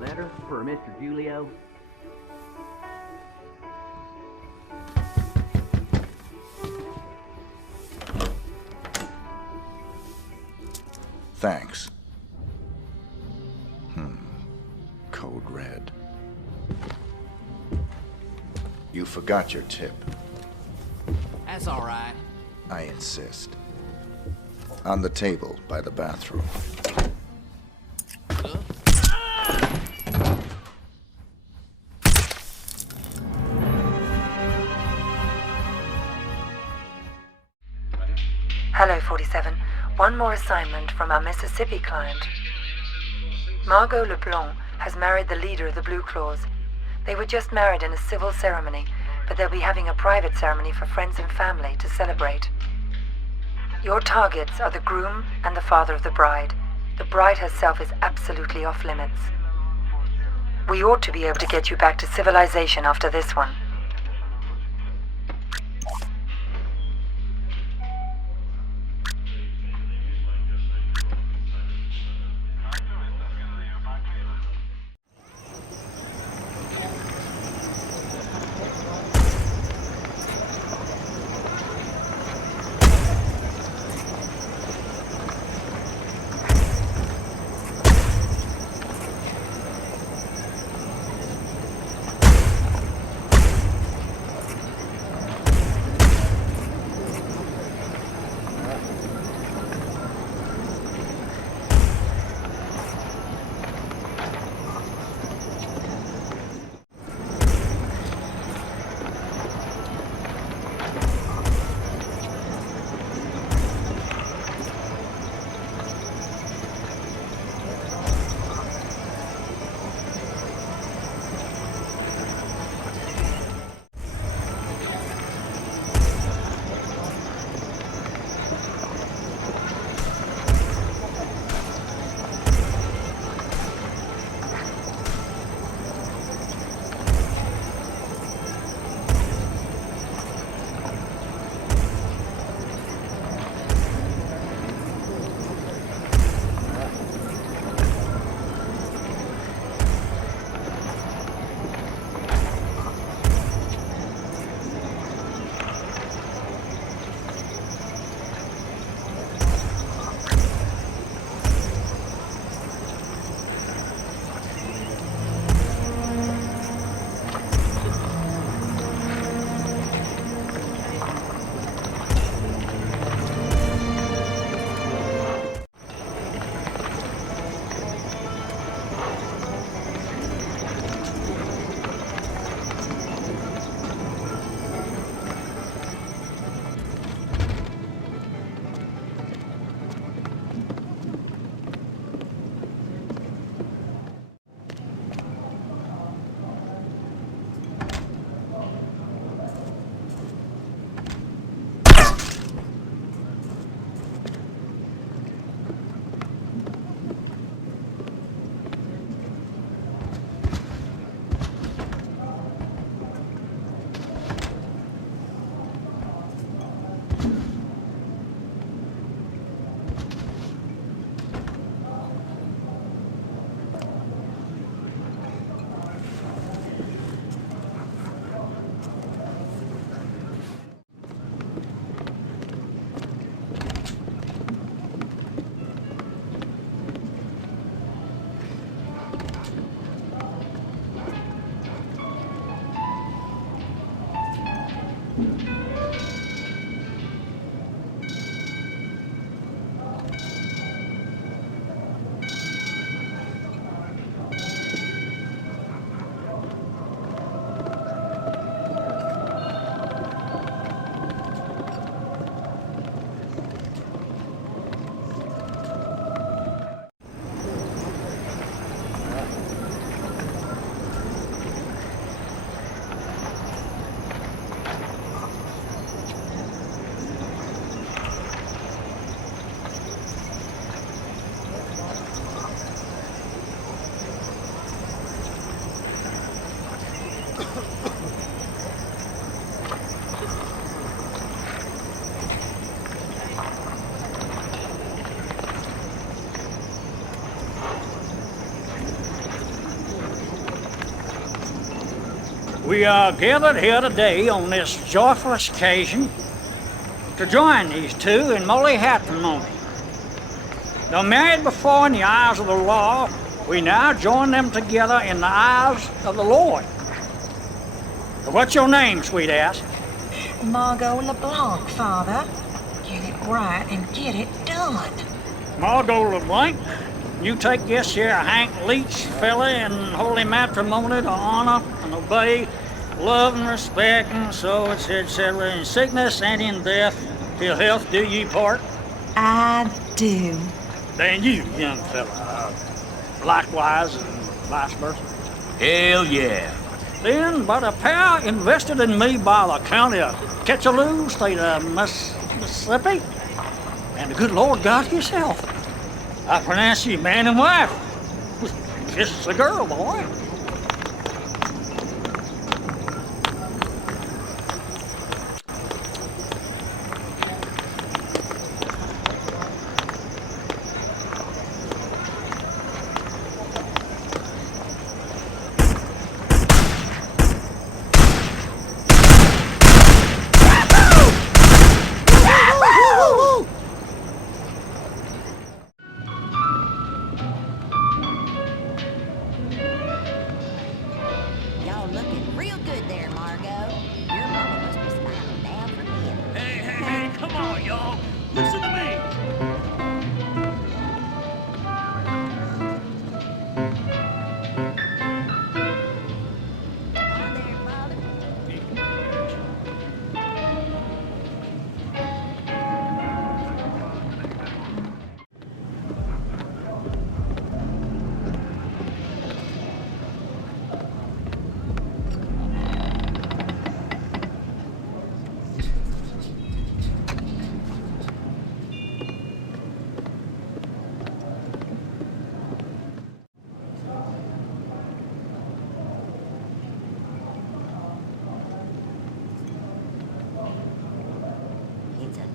Letter for Mr. Julio. Thanks. Code red. You forgot your tip. That's all right. I insist. On the table by the bathroom. Hello, 47. One more assignment from our Mississippi client. Margot LeBlanc has married the leader of the Blue Claws. They were just married in a civil ceremony, but they'll be having a private ceremony for friends and family to celebrate. Your targets are the groom and the father of the bride. The bride herself is absolutely off limits. We ought to be able to get you back to civilization after this one. We are gathered here today on this joyful occasion to join these two in holy matrimony. Though married before in the eyes of the law, we now join them together in the eyes of the Lord. What's your name, sweet ass? Margot LeBlanc, Father. Get it right and get it done. Margot LeBlanc, you take this here Hank Leach fella in holy matrimony to honor and obey, love and respect, and so etc. in sickness and in death, till health do ye part? I do. Then you, young fella, likewise and vice versa? Hell yeah. Then, by the power invested in me by the county of Ketchaloo, state of Mississippi, and the good Lord God himself, I pronounce you man and wife. Kiss the girl, boy.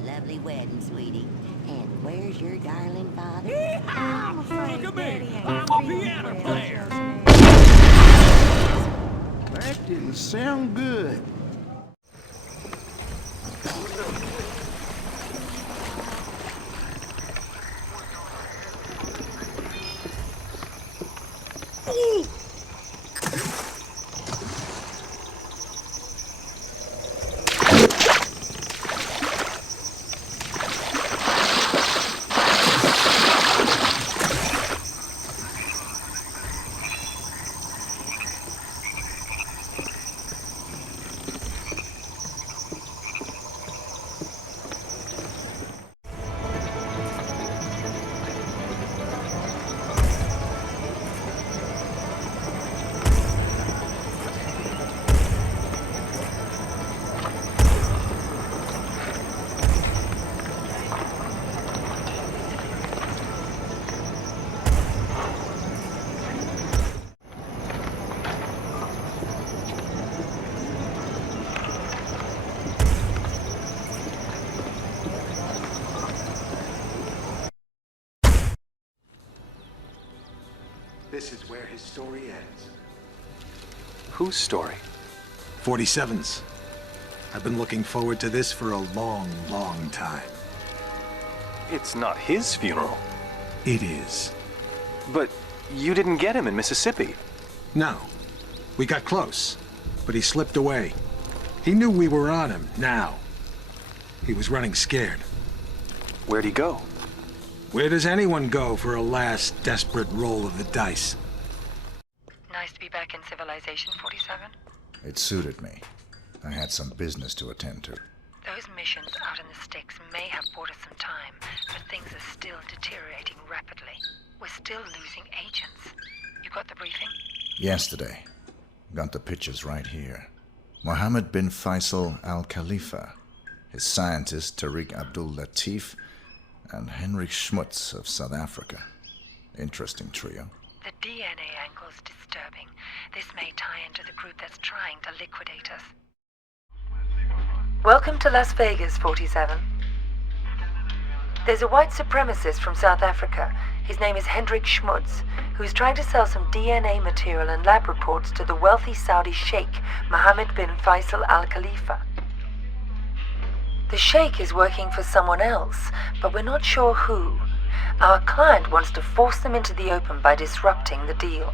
Lovely wedding, sweetie. And where's your darling father? Look at me! I'm a piano player! That didn't sound good. This is where his story ends. Whose story? 47's. I've been looking forward to this for a long, long time. It's not his funeral. It is. But you didn't get him in Mississippi. No. We got close, but he slipped away. He knew we were on him, now. He was running scared. Where'd he go? Where does anyone go for a last desperate roll of the dice? Nice to be back in civilization, 47. It suited me. I had some business to attend to. Those missions out in the sticks may have bought us some time, but things are still deteriorating rapidly. We're still losing agents. You got the briefing? Yesterday. Got the pictures right here. Mohammed bin Faisal Al Khalifa, his scientist Tariq Abdul Latif, and Henrik Schmutz of South Africa. Interesting trio. The DNA angle's disturbing. This may tie into the group that's trying to liquidate us. Welcome to Las Vegas, 47. There's a white supremacist from South Africa. His name is Hendrik Schmutz, who's trying to sell some DNA material and lab reports to the wealthy Saudi sheikh, Mohammed bin Faisal Al Khalifa. The sheikh is working for someone else, but we're not sure who. Our client wants to force them into the open by disrupting the deal.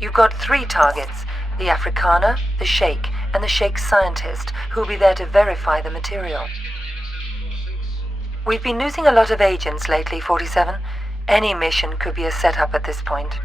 You've got 3 targets, the Afrikaner, the sheikh, and the sheikh's scientist, who'll be there to verify the material. We've been losing a lot of agents lately, 47. Any mission could be a setup at this point.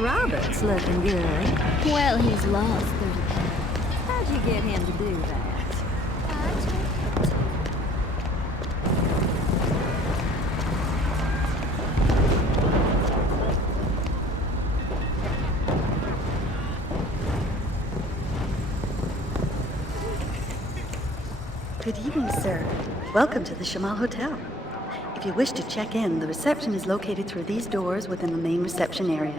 Robert's looking good. Well, he's lost 30 pounds. How'd you get him to do that? Good evening, sir. Welcome to the Shamal Hotel. If you wish to check in, the reception is located through these doors within the main reception area.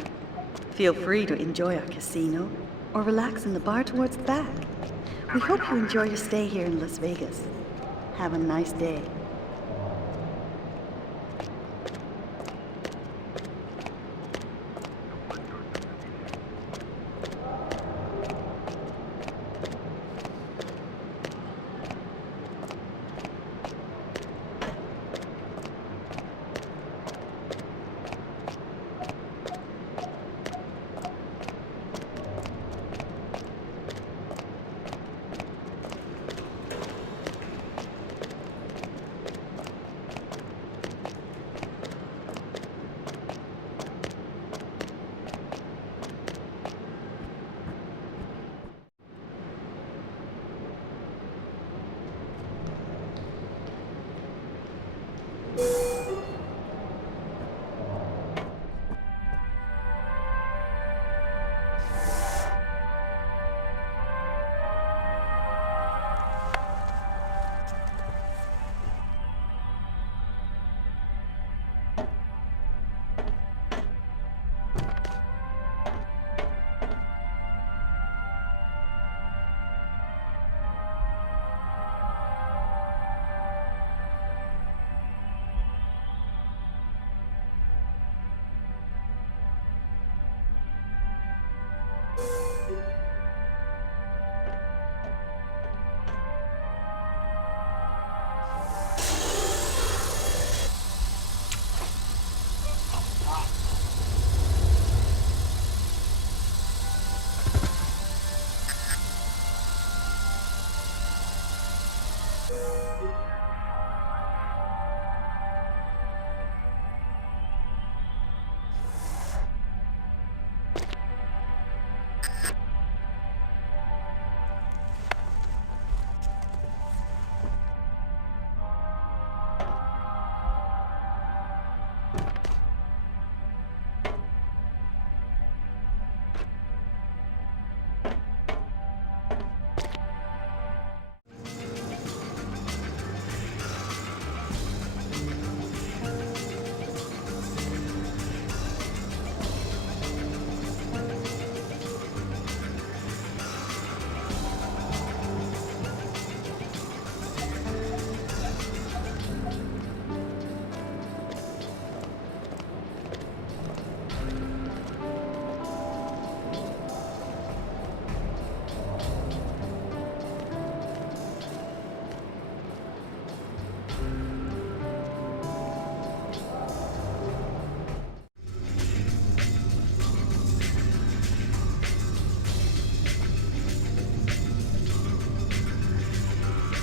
Feel free to enjoy our casino or relax in the bar towards the back. We hope you enjoy your stay here in Las Vegas. Have a nice day.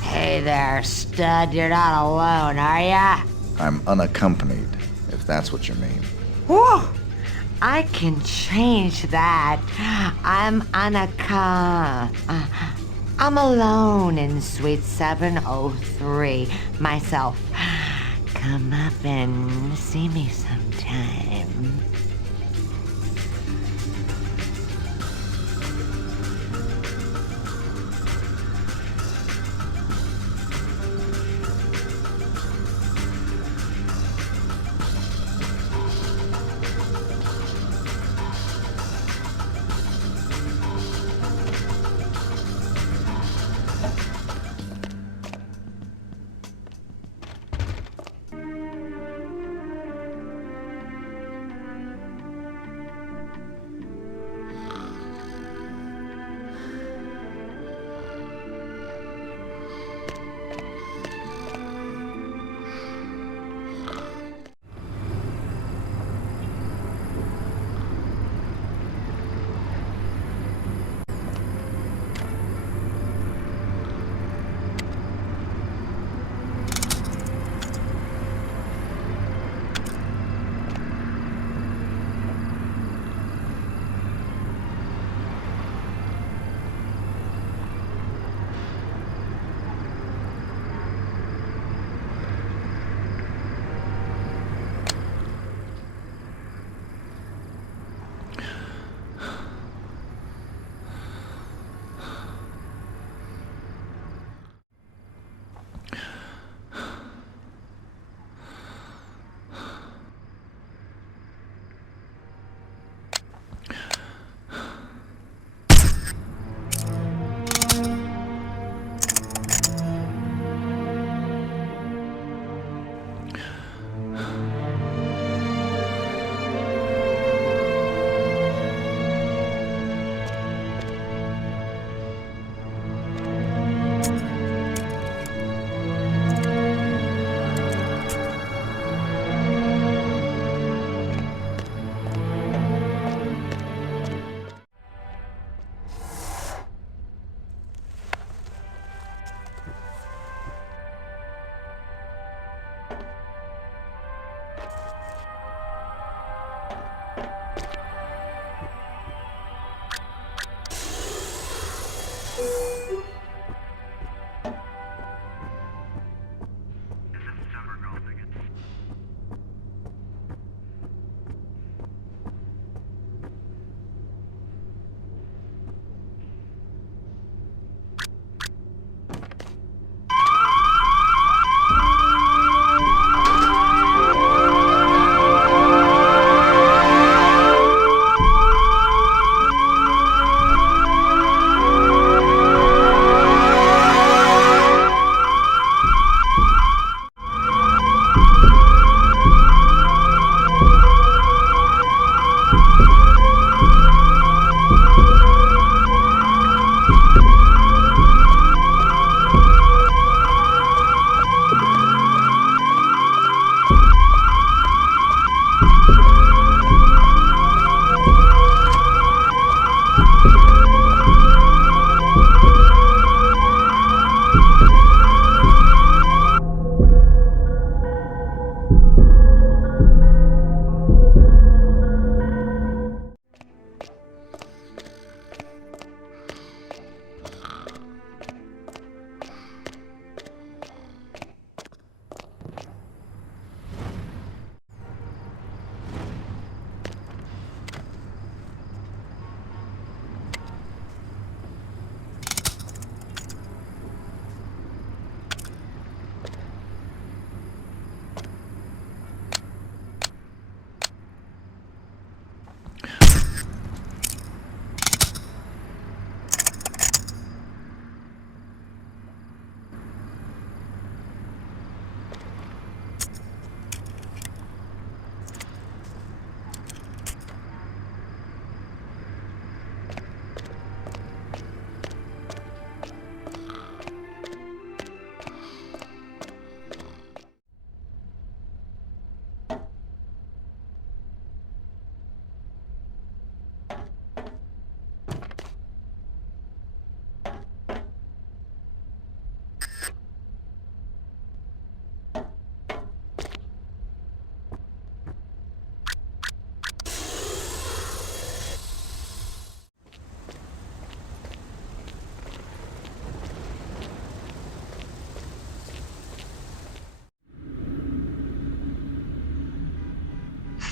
Hey there, stud. You're not alone, are ya? I'm unaccompanied, if that's what you mean. Whew! I can change that. I'm I'm alone in Suite 703. Myself. Come up and see me sometime.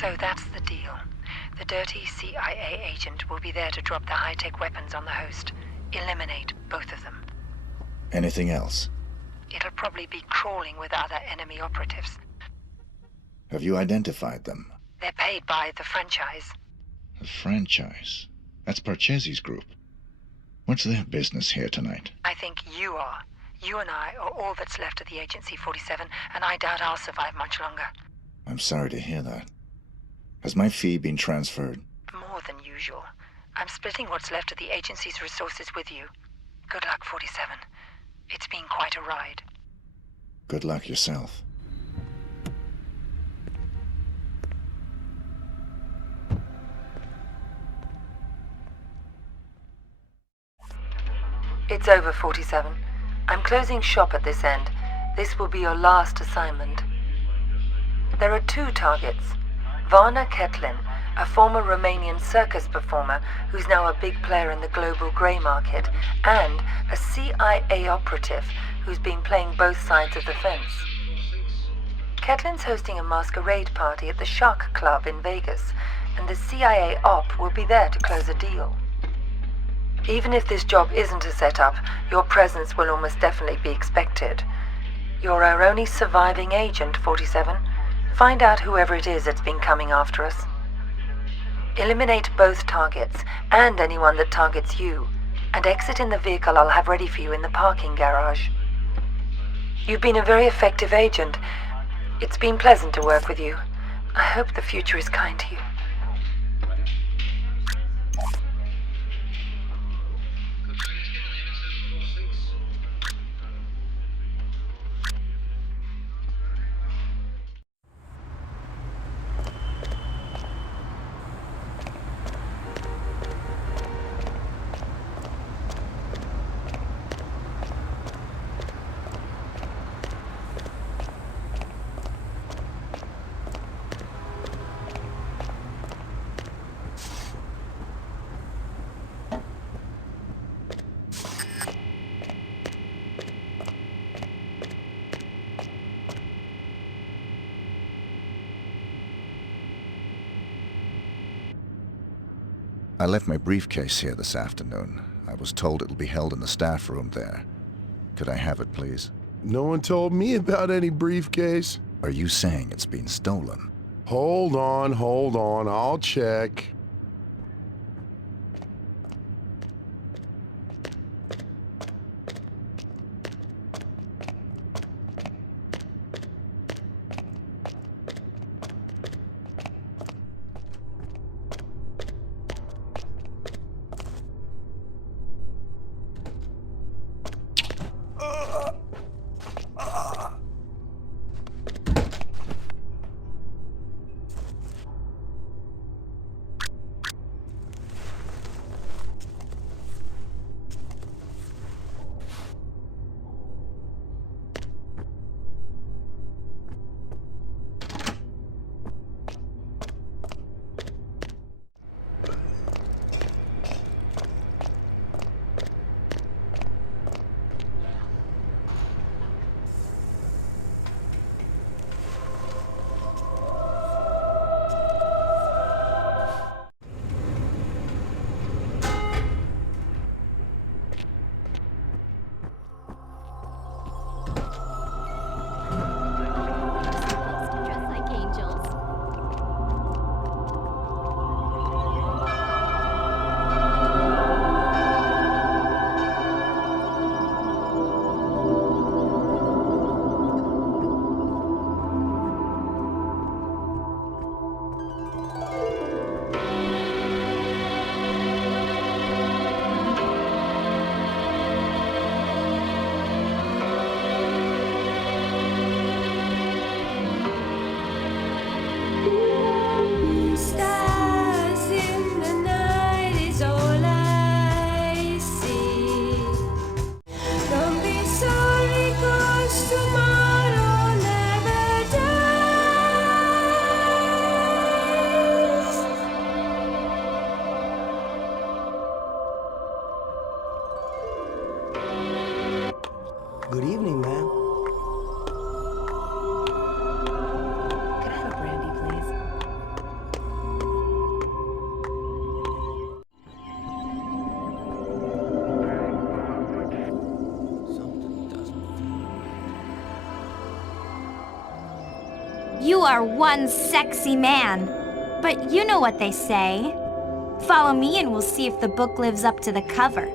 So that's the deal. The dirty CIA agent will be there to drop the high-tech weapons on the host. Eliminate both of them. Anything else? It'll probably be crawling with other enemy operatives. Have you identified them? They're paid by the franchise. The franchise? That's Parcheesi's group. What's their business here tonight? I think you are. You and I are all that's left of the Agency 47, and I doubt I'll survive much longer. I'm sorry to hear that. Has my fee been transferred? More than usual. I'm splitting what's left of the agency's resources with you. Good luck, 47. It's been quite a ride. Good luck yourself. It's over, 47. I'm closing shop at this end. This will be your last assignment. There are 2 targets. Varna Ketlin, a former Romanian circus performer who's now a big player in the global grey market, and a CIA operative who's been playing both sides of the fence. Ketlin's hosting a masquerade party at the Shark Club in Vegas, and the CIA op will be there to close a deal. Even if this job isn't a setup, your presence will almost definitely be expected. You're our only surviving agent, 47. Find out whoever it is that's been coming after us. Eliminate both targets, and anyone that targets you, and exit in the vehicle I'll have ready for you in the parking garage. You've been a very effective agent. It's been pleasant to work with you. I hope the future is kind to you. I left my briefcase here this afternoon. I was told it'll be held in the staff room there. Could I have it, please? No one told me about any briefcase. Are you saying it's been stolen? Hold on, I'll check. You are one sexy man. But you know what they say. Follow me and we'll see if the book lives up to the cover.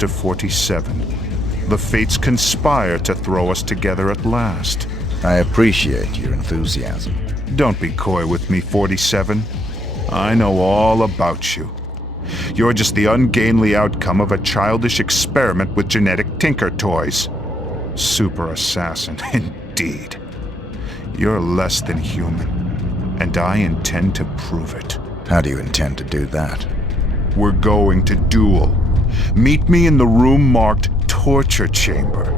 Mr. 47. The fates conspire to throw us together at last. I appreciate your enthusiasm. Don't be coy with me, 47. I know all about you. You're just the ungainly outcome of a childish experiment with genetic tinker toys. Super assassin, indeed. You're less than human, and I intend to prove it. How do you intend to do that? We're going to duel. Meet me in the room marked Torture Chamber.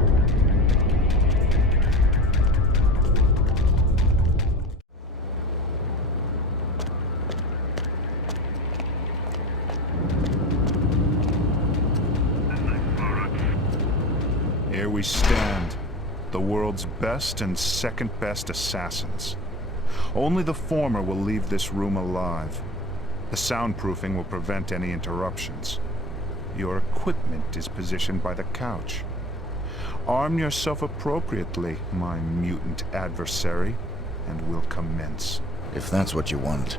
Here we stand, the world's best and second best assassins. Only the former will leave this room alive. The soundproofing will prevent any interruptions. Your equipment is positioned by the couch. Arm yourself appropriately, my mutant adversary, and we'll commence. If that's what you want.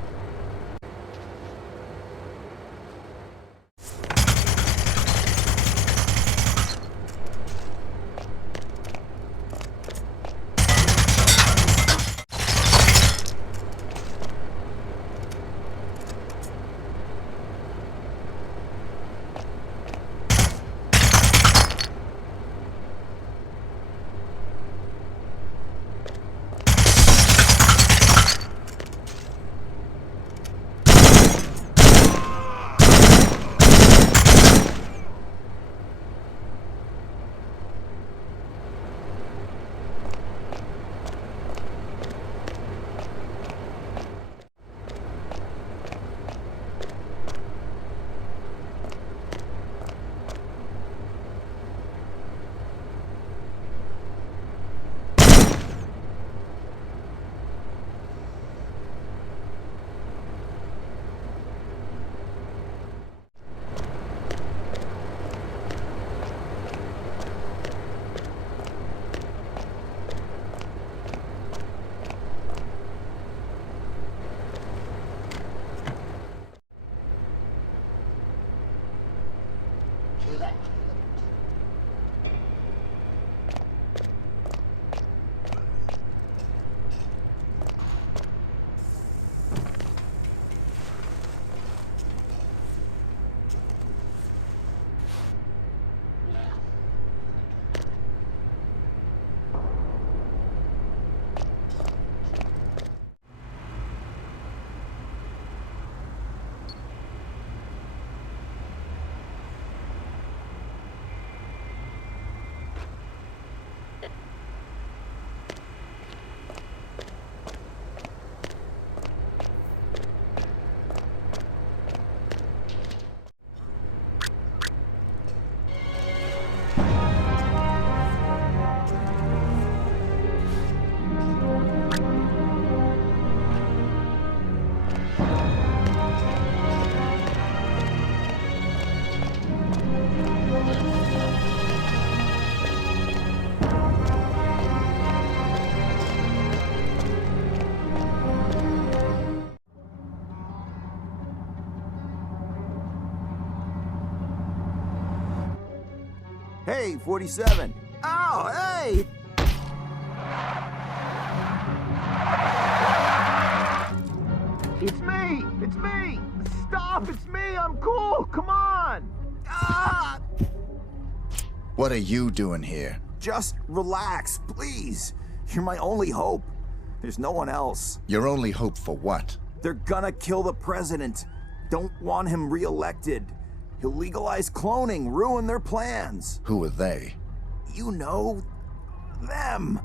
Hey, 47. Oh, hey! It's me! It's me! Stop! It's me! I'm cool! Come on! Ah! What are you doing here? Just relax, please. You're my only hope. There's no one else. Your only hope for what? They're gonna kill the president. Don't want him re-elected. He'll legalize cloning, ruin their plans. Who are they? You know, them.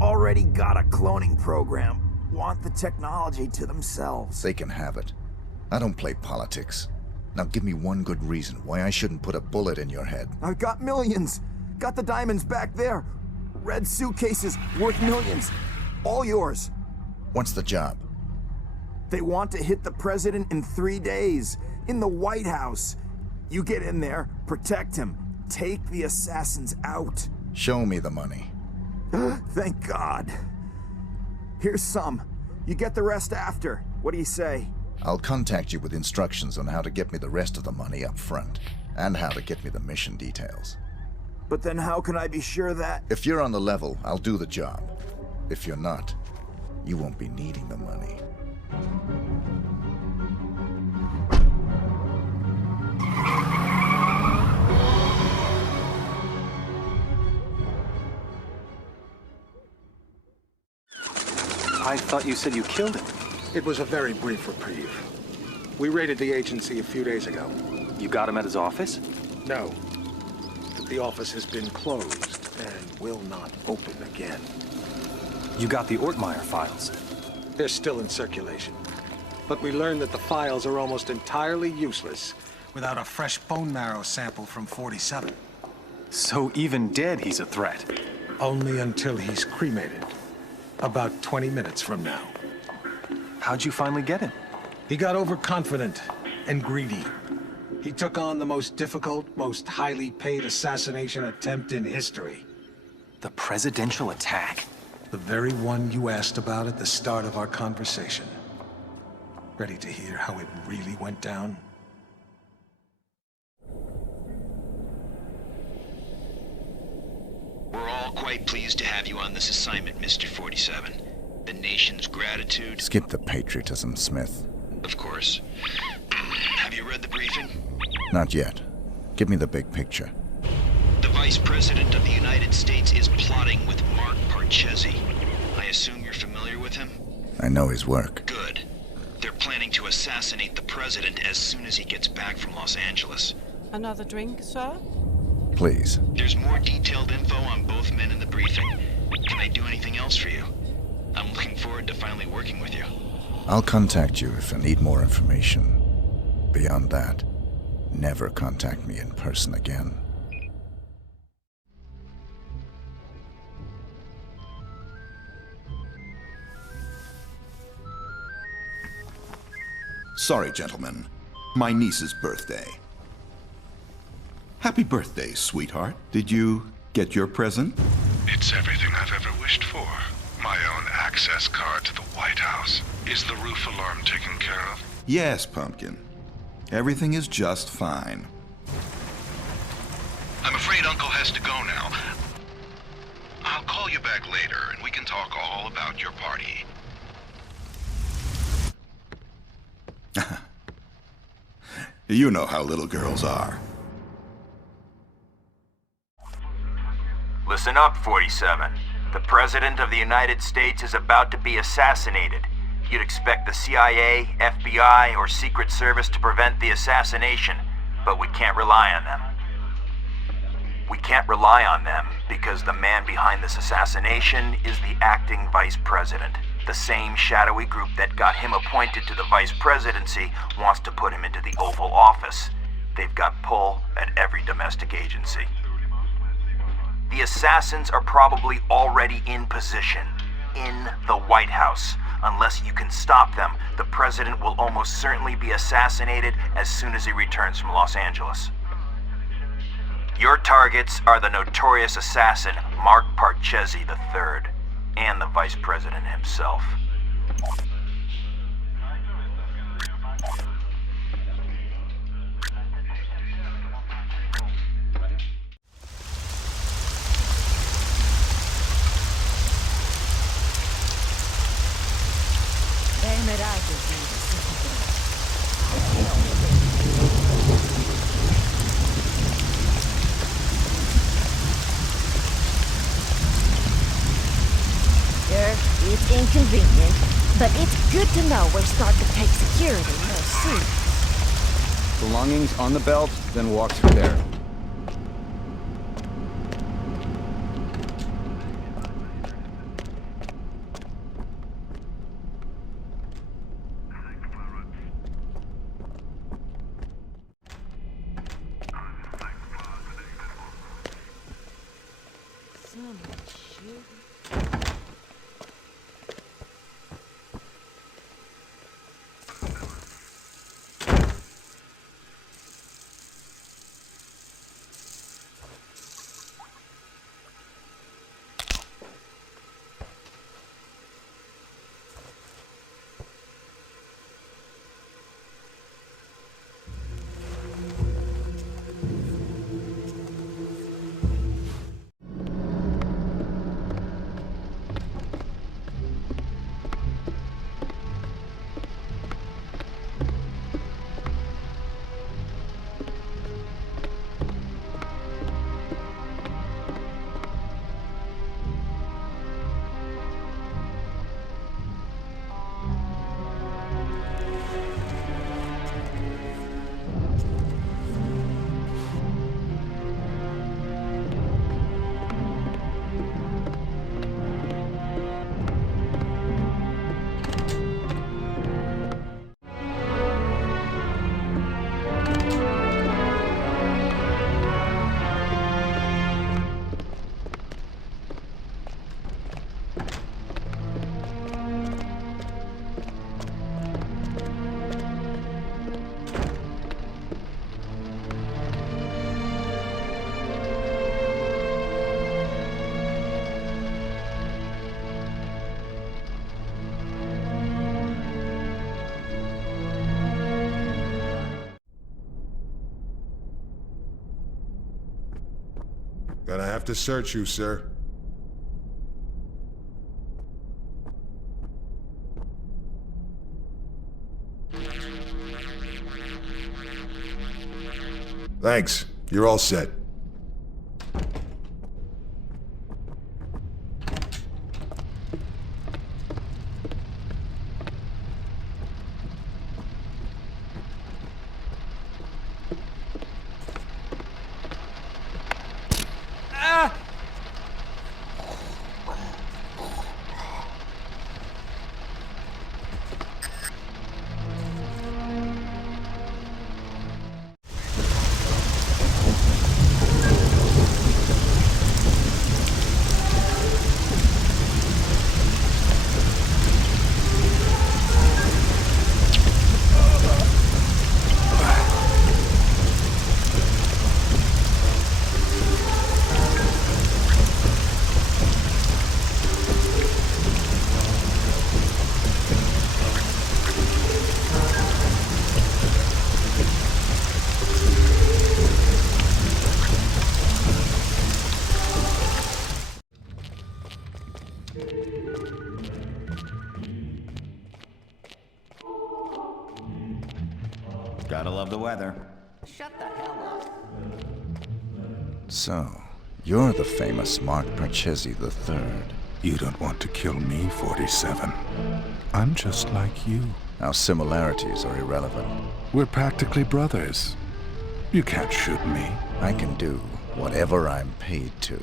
Already got a cloning program. Want the technology to themselves. They can have it. I don't play politics. Now give me one good reason why I shouldn't put a bullet in your head. I've got millions. Got the diamonds back there. Red suitcases worth millions. All yours. What's the job? They want to hit the president in 3 days. In the White House. You get in there, protect him, take the assassins out. Show me the money. Thank God. Here's some. You get the rest after. What do you say? I'll contact you with instructions on how to get me the rest of the money up front, and how to get me the mission details. But then how can I be sure that... If you're on the level, I'll do the job. If you're not, you won't be needing the money. I thought you said you killed him. It was a very brief reprieve. We raided the agency a few days ago. You got him at his office? No. But the office has been closed and will not open again. You got the Ortmeyer files? They're still in circulation. But we learned that the files are almost entirely useless without a fresh bone marrow sample from 47. So even dead, he's a threat. Only until he's cremated. About 20 minutes from now. How'd you finally get him? He got overconfident and greedy. He took on the most difficult, most highly paid assassination attempt in history. The presidential attack? The very one you asked about at the start of our conversation. Ready to hear how it really went down? We're all quite pleased to have you on this assignment, Mr. 47. The nation's gratitude... Skip the patriotism, Smith. Of course. Have you read the briefing? Not yet. Give me the big picture. The Vice President of the United States is plotting with Mark Parchesi. I assume you're familiar with him? I know his work. Good. They're planning to assassinate the President as soon as he gets back from Los Angeles. Another drink, sir? Please. There's more detailed info on both men in the briefing. Can I do anything else for you? I'm looking forward to finally working with you. I'll contact you if I need more information. Beyond that, never contact me in person again. Sorry, gentlemen. My niece's birthday. Happy birthday, sweetheart. Did you get your present? It's everything I've ever wished for. My own access card to the White House. Is the roof alarm taken care of? Yes, Pumpkin. Everything is just fine. I'm afraid Uncle has to go now. I'll call you back later and we can talk all about your party. You know how little girls are. Listen up, 47. The President of the United States is about to be assassinated. You'd expect the CIA, FBI, or Secret Service to prevent the assassination, but we can't rely on them. We can't rely on them because the man behind this assassination is the acting Vice President. The same shadowy group that got him appointed to the Vice Presidency wants to put him into the Oval Office. They've got pull at every domestic agency. The assassins are probably already in position, in the White House. Unless you can stop them, the president will almost certainly be assassinated as soon as he returns from Los Angeles. Your targets are the notorious assassin Mark Parchesi III and the Vice President himself. Damn it, I just need to Sure, it's inconvenient, but it's good to know we're starting to take security more serious. Belongings on the belt, then walk through there. Gonna have to search you, sir. Thanks. You're all set. Gotta love the weather. Shut the hell up. So, you're the famous Mark Parchesi III. You don't want to kill me, 47. I'm just like you. Our similarities are irrelevant. We're practically brothers. You can't shoot me. I can do whatever I'm paid to.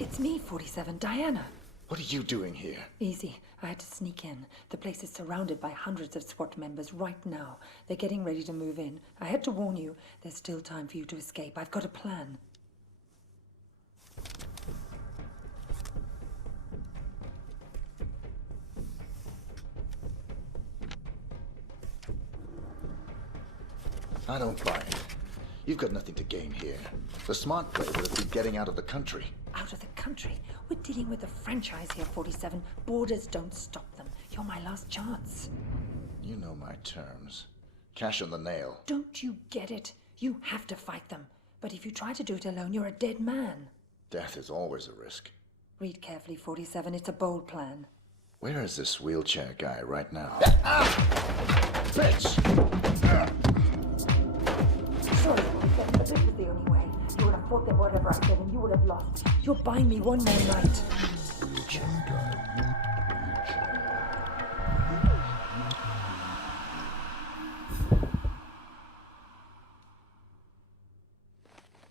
It's me, 47, Diana. What are you doing here? Easy. I had to sneak in. The place is surrounded by hundreds of SWAT members right now. They're getting ready to move in. I had to warn you, there's still time for you to escape. I've got a plan. I don't buy it. You've got nothing to gain here. The smart play would have been getting out of the country. Out of the country? We're dealing with a franchise here, 47. Borders don't stop them. You're my last chance. You know my terms. Cash on the nail. Don't you get it? You have to fight them. But if you try to do it alone, you're a dead man. Death is always a risk. Read carefully, 47. It's a bold plan. Where is this wheelchair guy right now? Bitch! Sorry, 47, but this was the only way. You would have fought them whatever I said, and you would have lost. You're buying me one more night.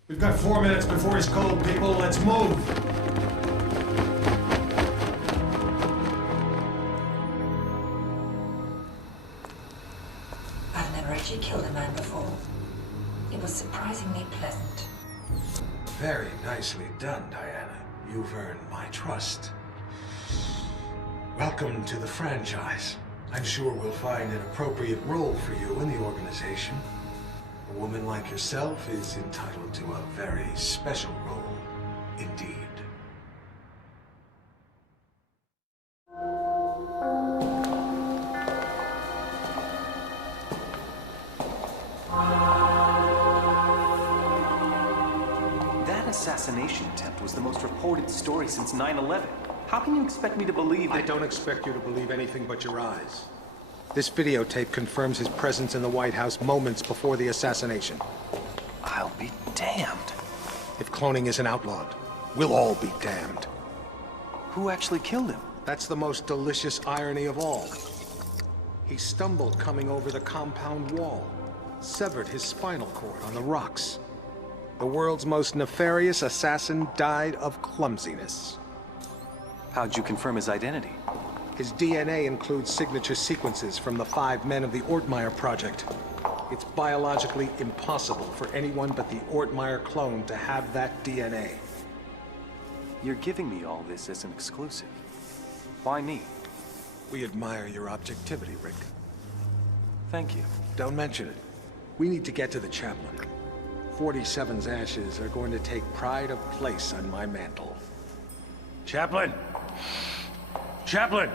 We've got 4 minutes before he's cold, people. Let's move. I've never actually killed a man before. It was surprisingly pleasant. Very nicely done, Diana. You've earned my trust. Welcome to the franchise. I'm sure we'll find an appropriate role for you in the organization. A woman like yourself is entitled to a very special role, indeed. That assassination attempt was the most reported story since 9/11. How can you expect me to believe that— I don't expect you to believe anything but your eyes. This videotape confirms his presence in the White House moments before the assassination. I'll be damned. If cloning isn't outlawed, we'll all be damned. Who actually killed him? That's the most delicious irony of all. He stumbled coming over the compound wall, severed his spinal cord on the rocks. The world's most nefarious assassin died of clumsiness. How'd you confirm his identity? His DNA includes signature sequences from the 5 men of the Ortmeyer project. It's biologically impossible for anyone but the Ortmeyer clone to have that DNA. You're giving me all this as an exclusive. Why me? We admire your objectivity, Rick. Thank you. Don't mention it. We need to get to the chaplain. 47's ashes are going to take pride of place on my mantle. Chaplain! Chaplain!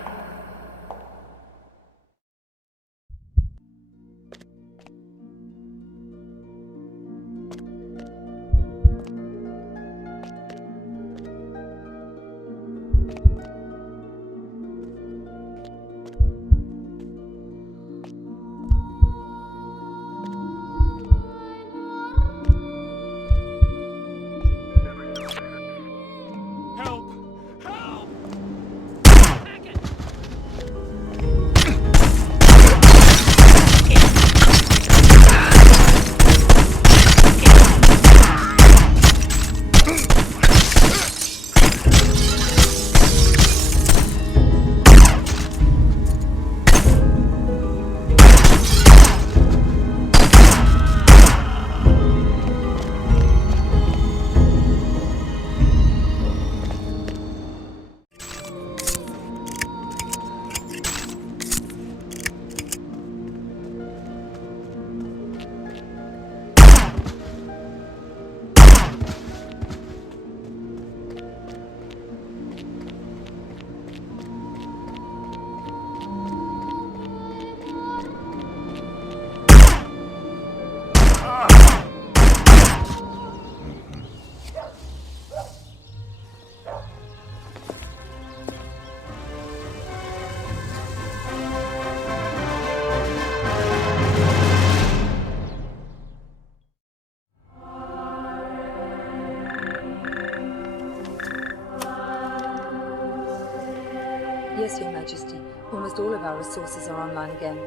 Yes, Your Majesty. Almost all of our resources are online again.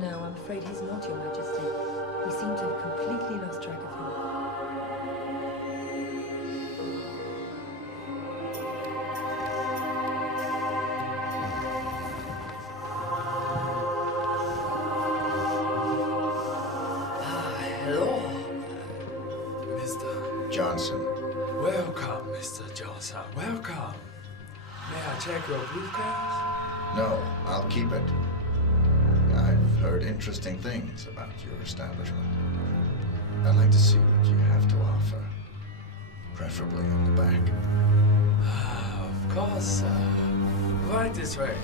No, I'm afraid he's not, Your Majesty. We seem to have completely lost track of him. Hello, Mr. Johnson. Welcome, Mr. Johnson. Welcome. May I check your briefcase? No, I'll keep it. I've heard interesting things about your establishment. I'd like to see what you have to offer, preferably in the back. Of course, right this way.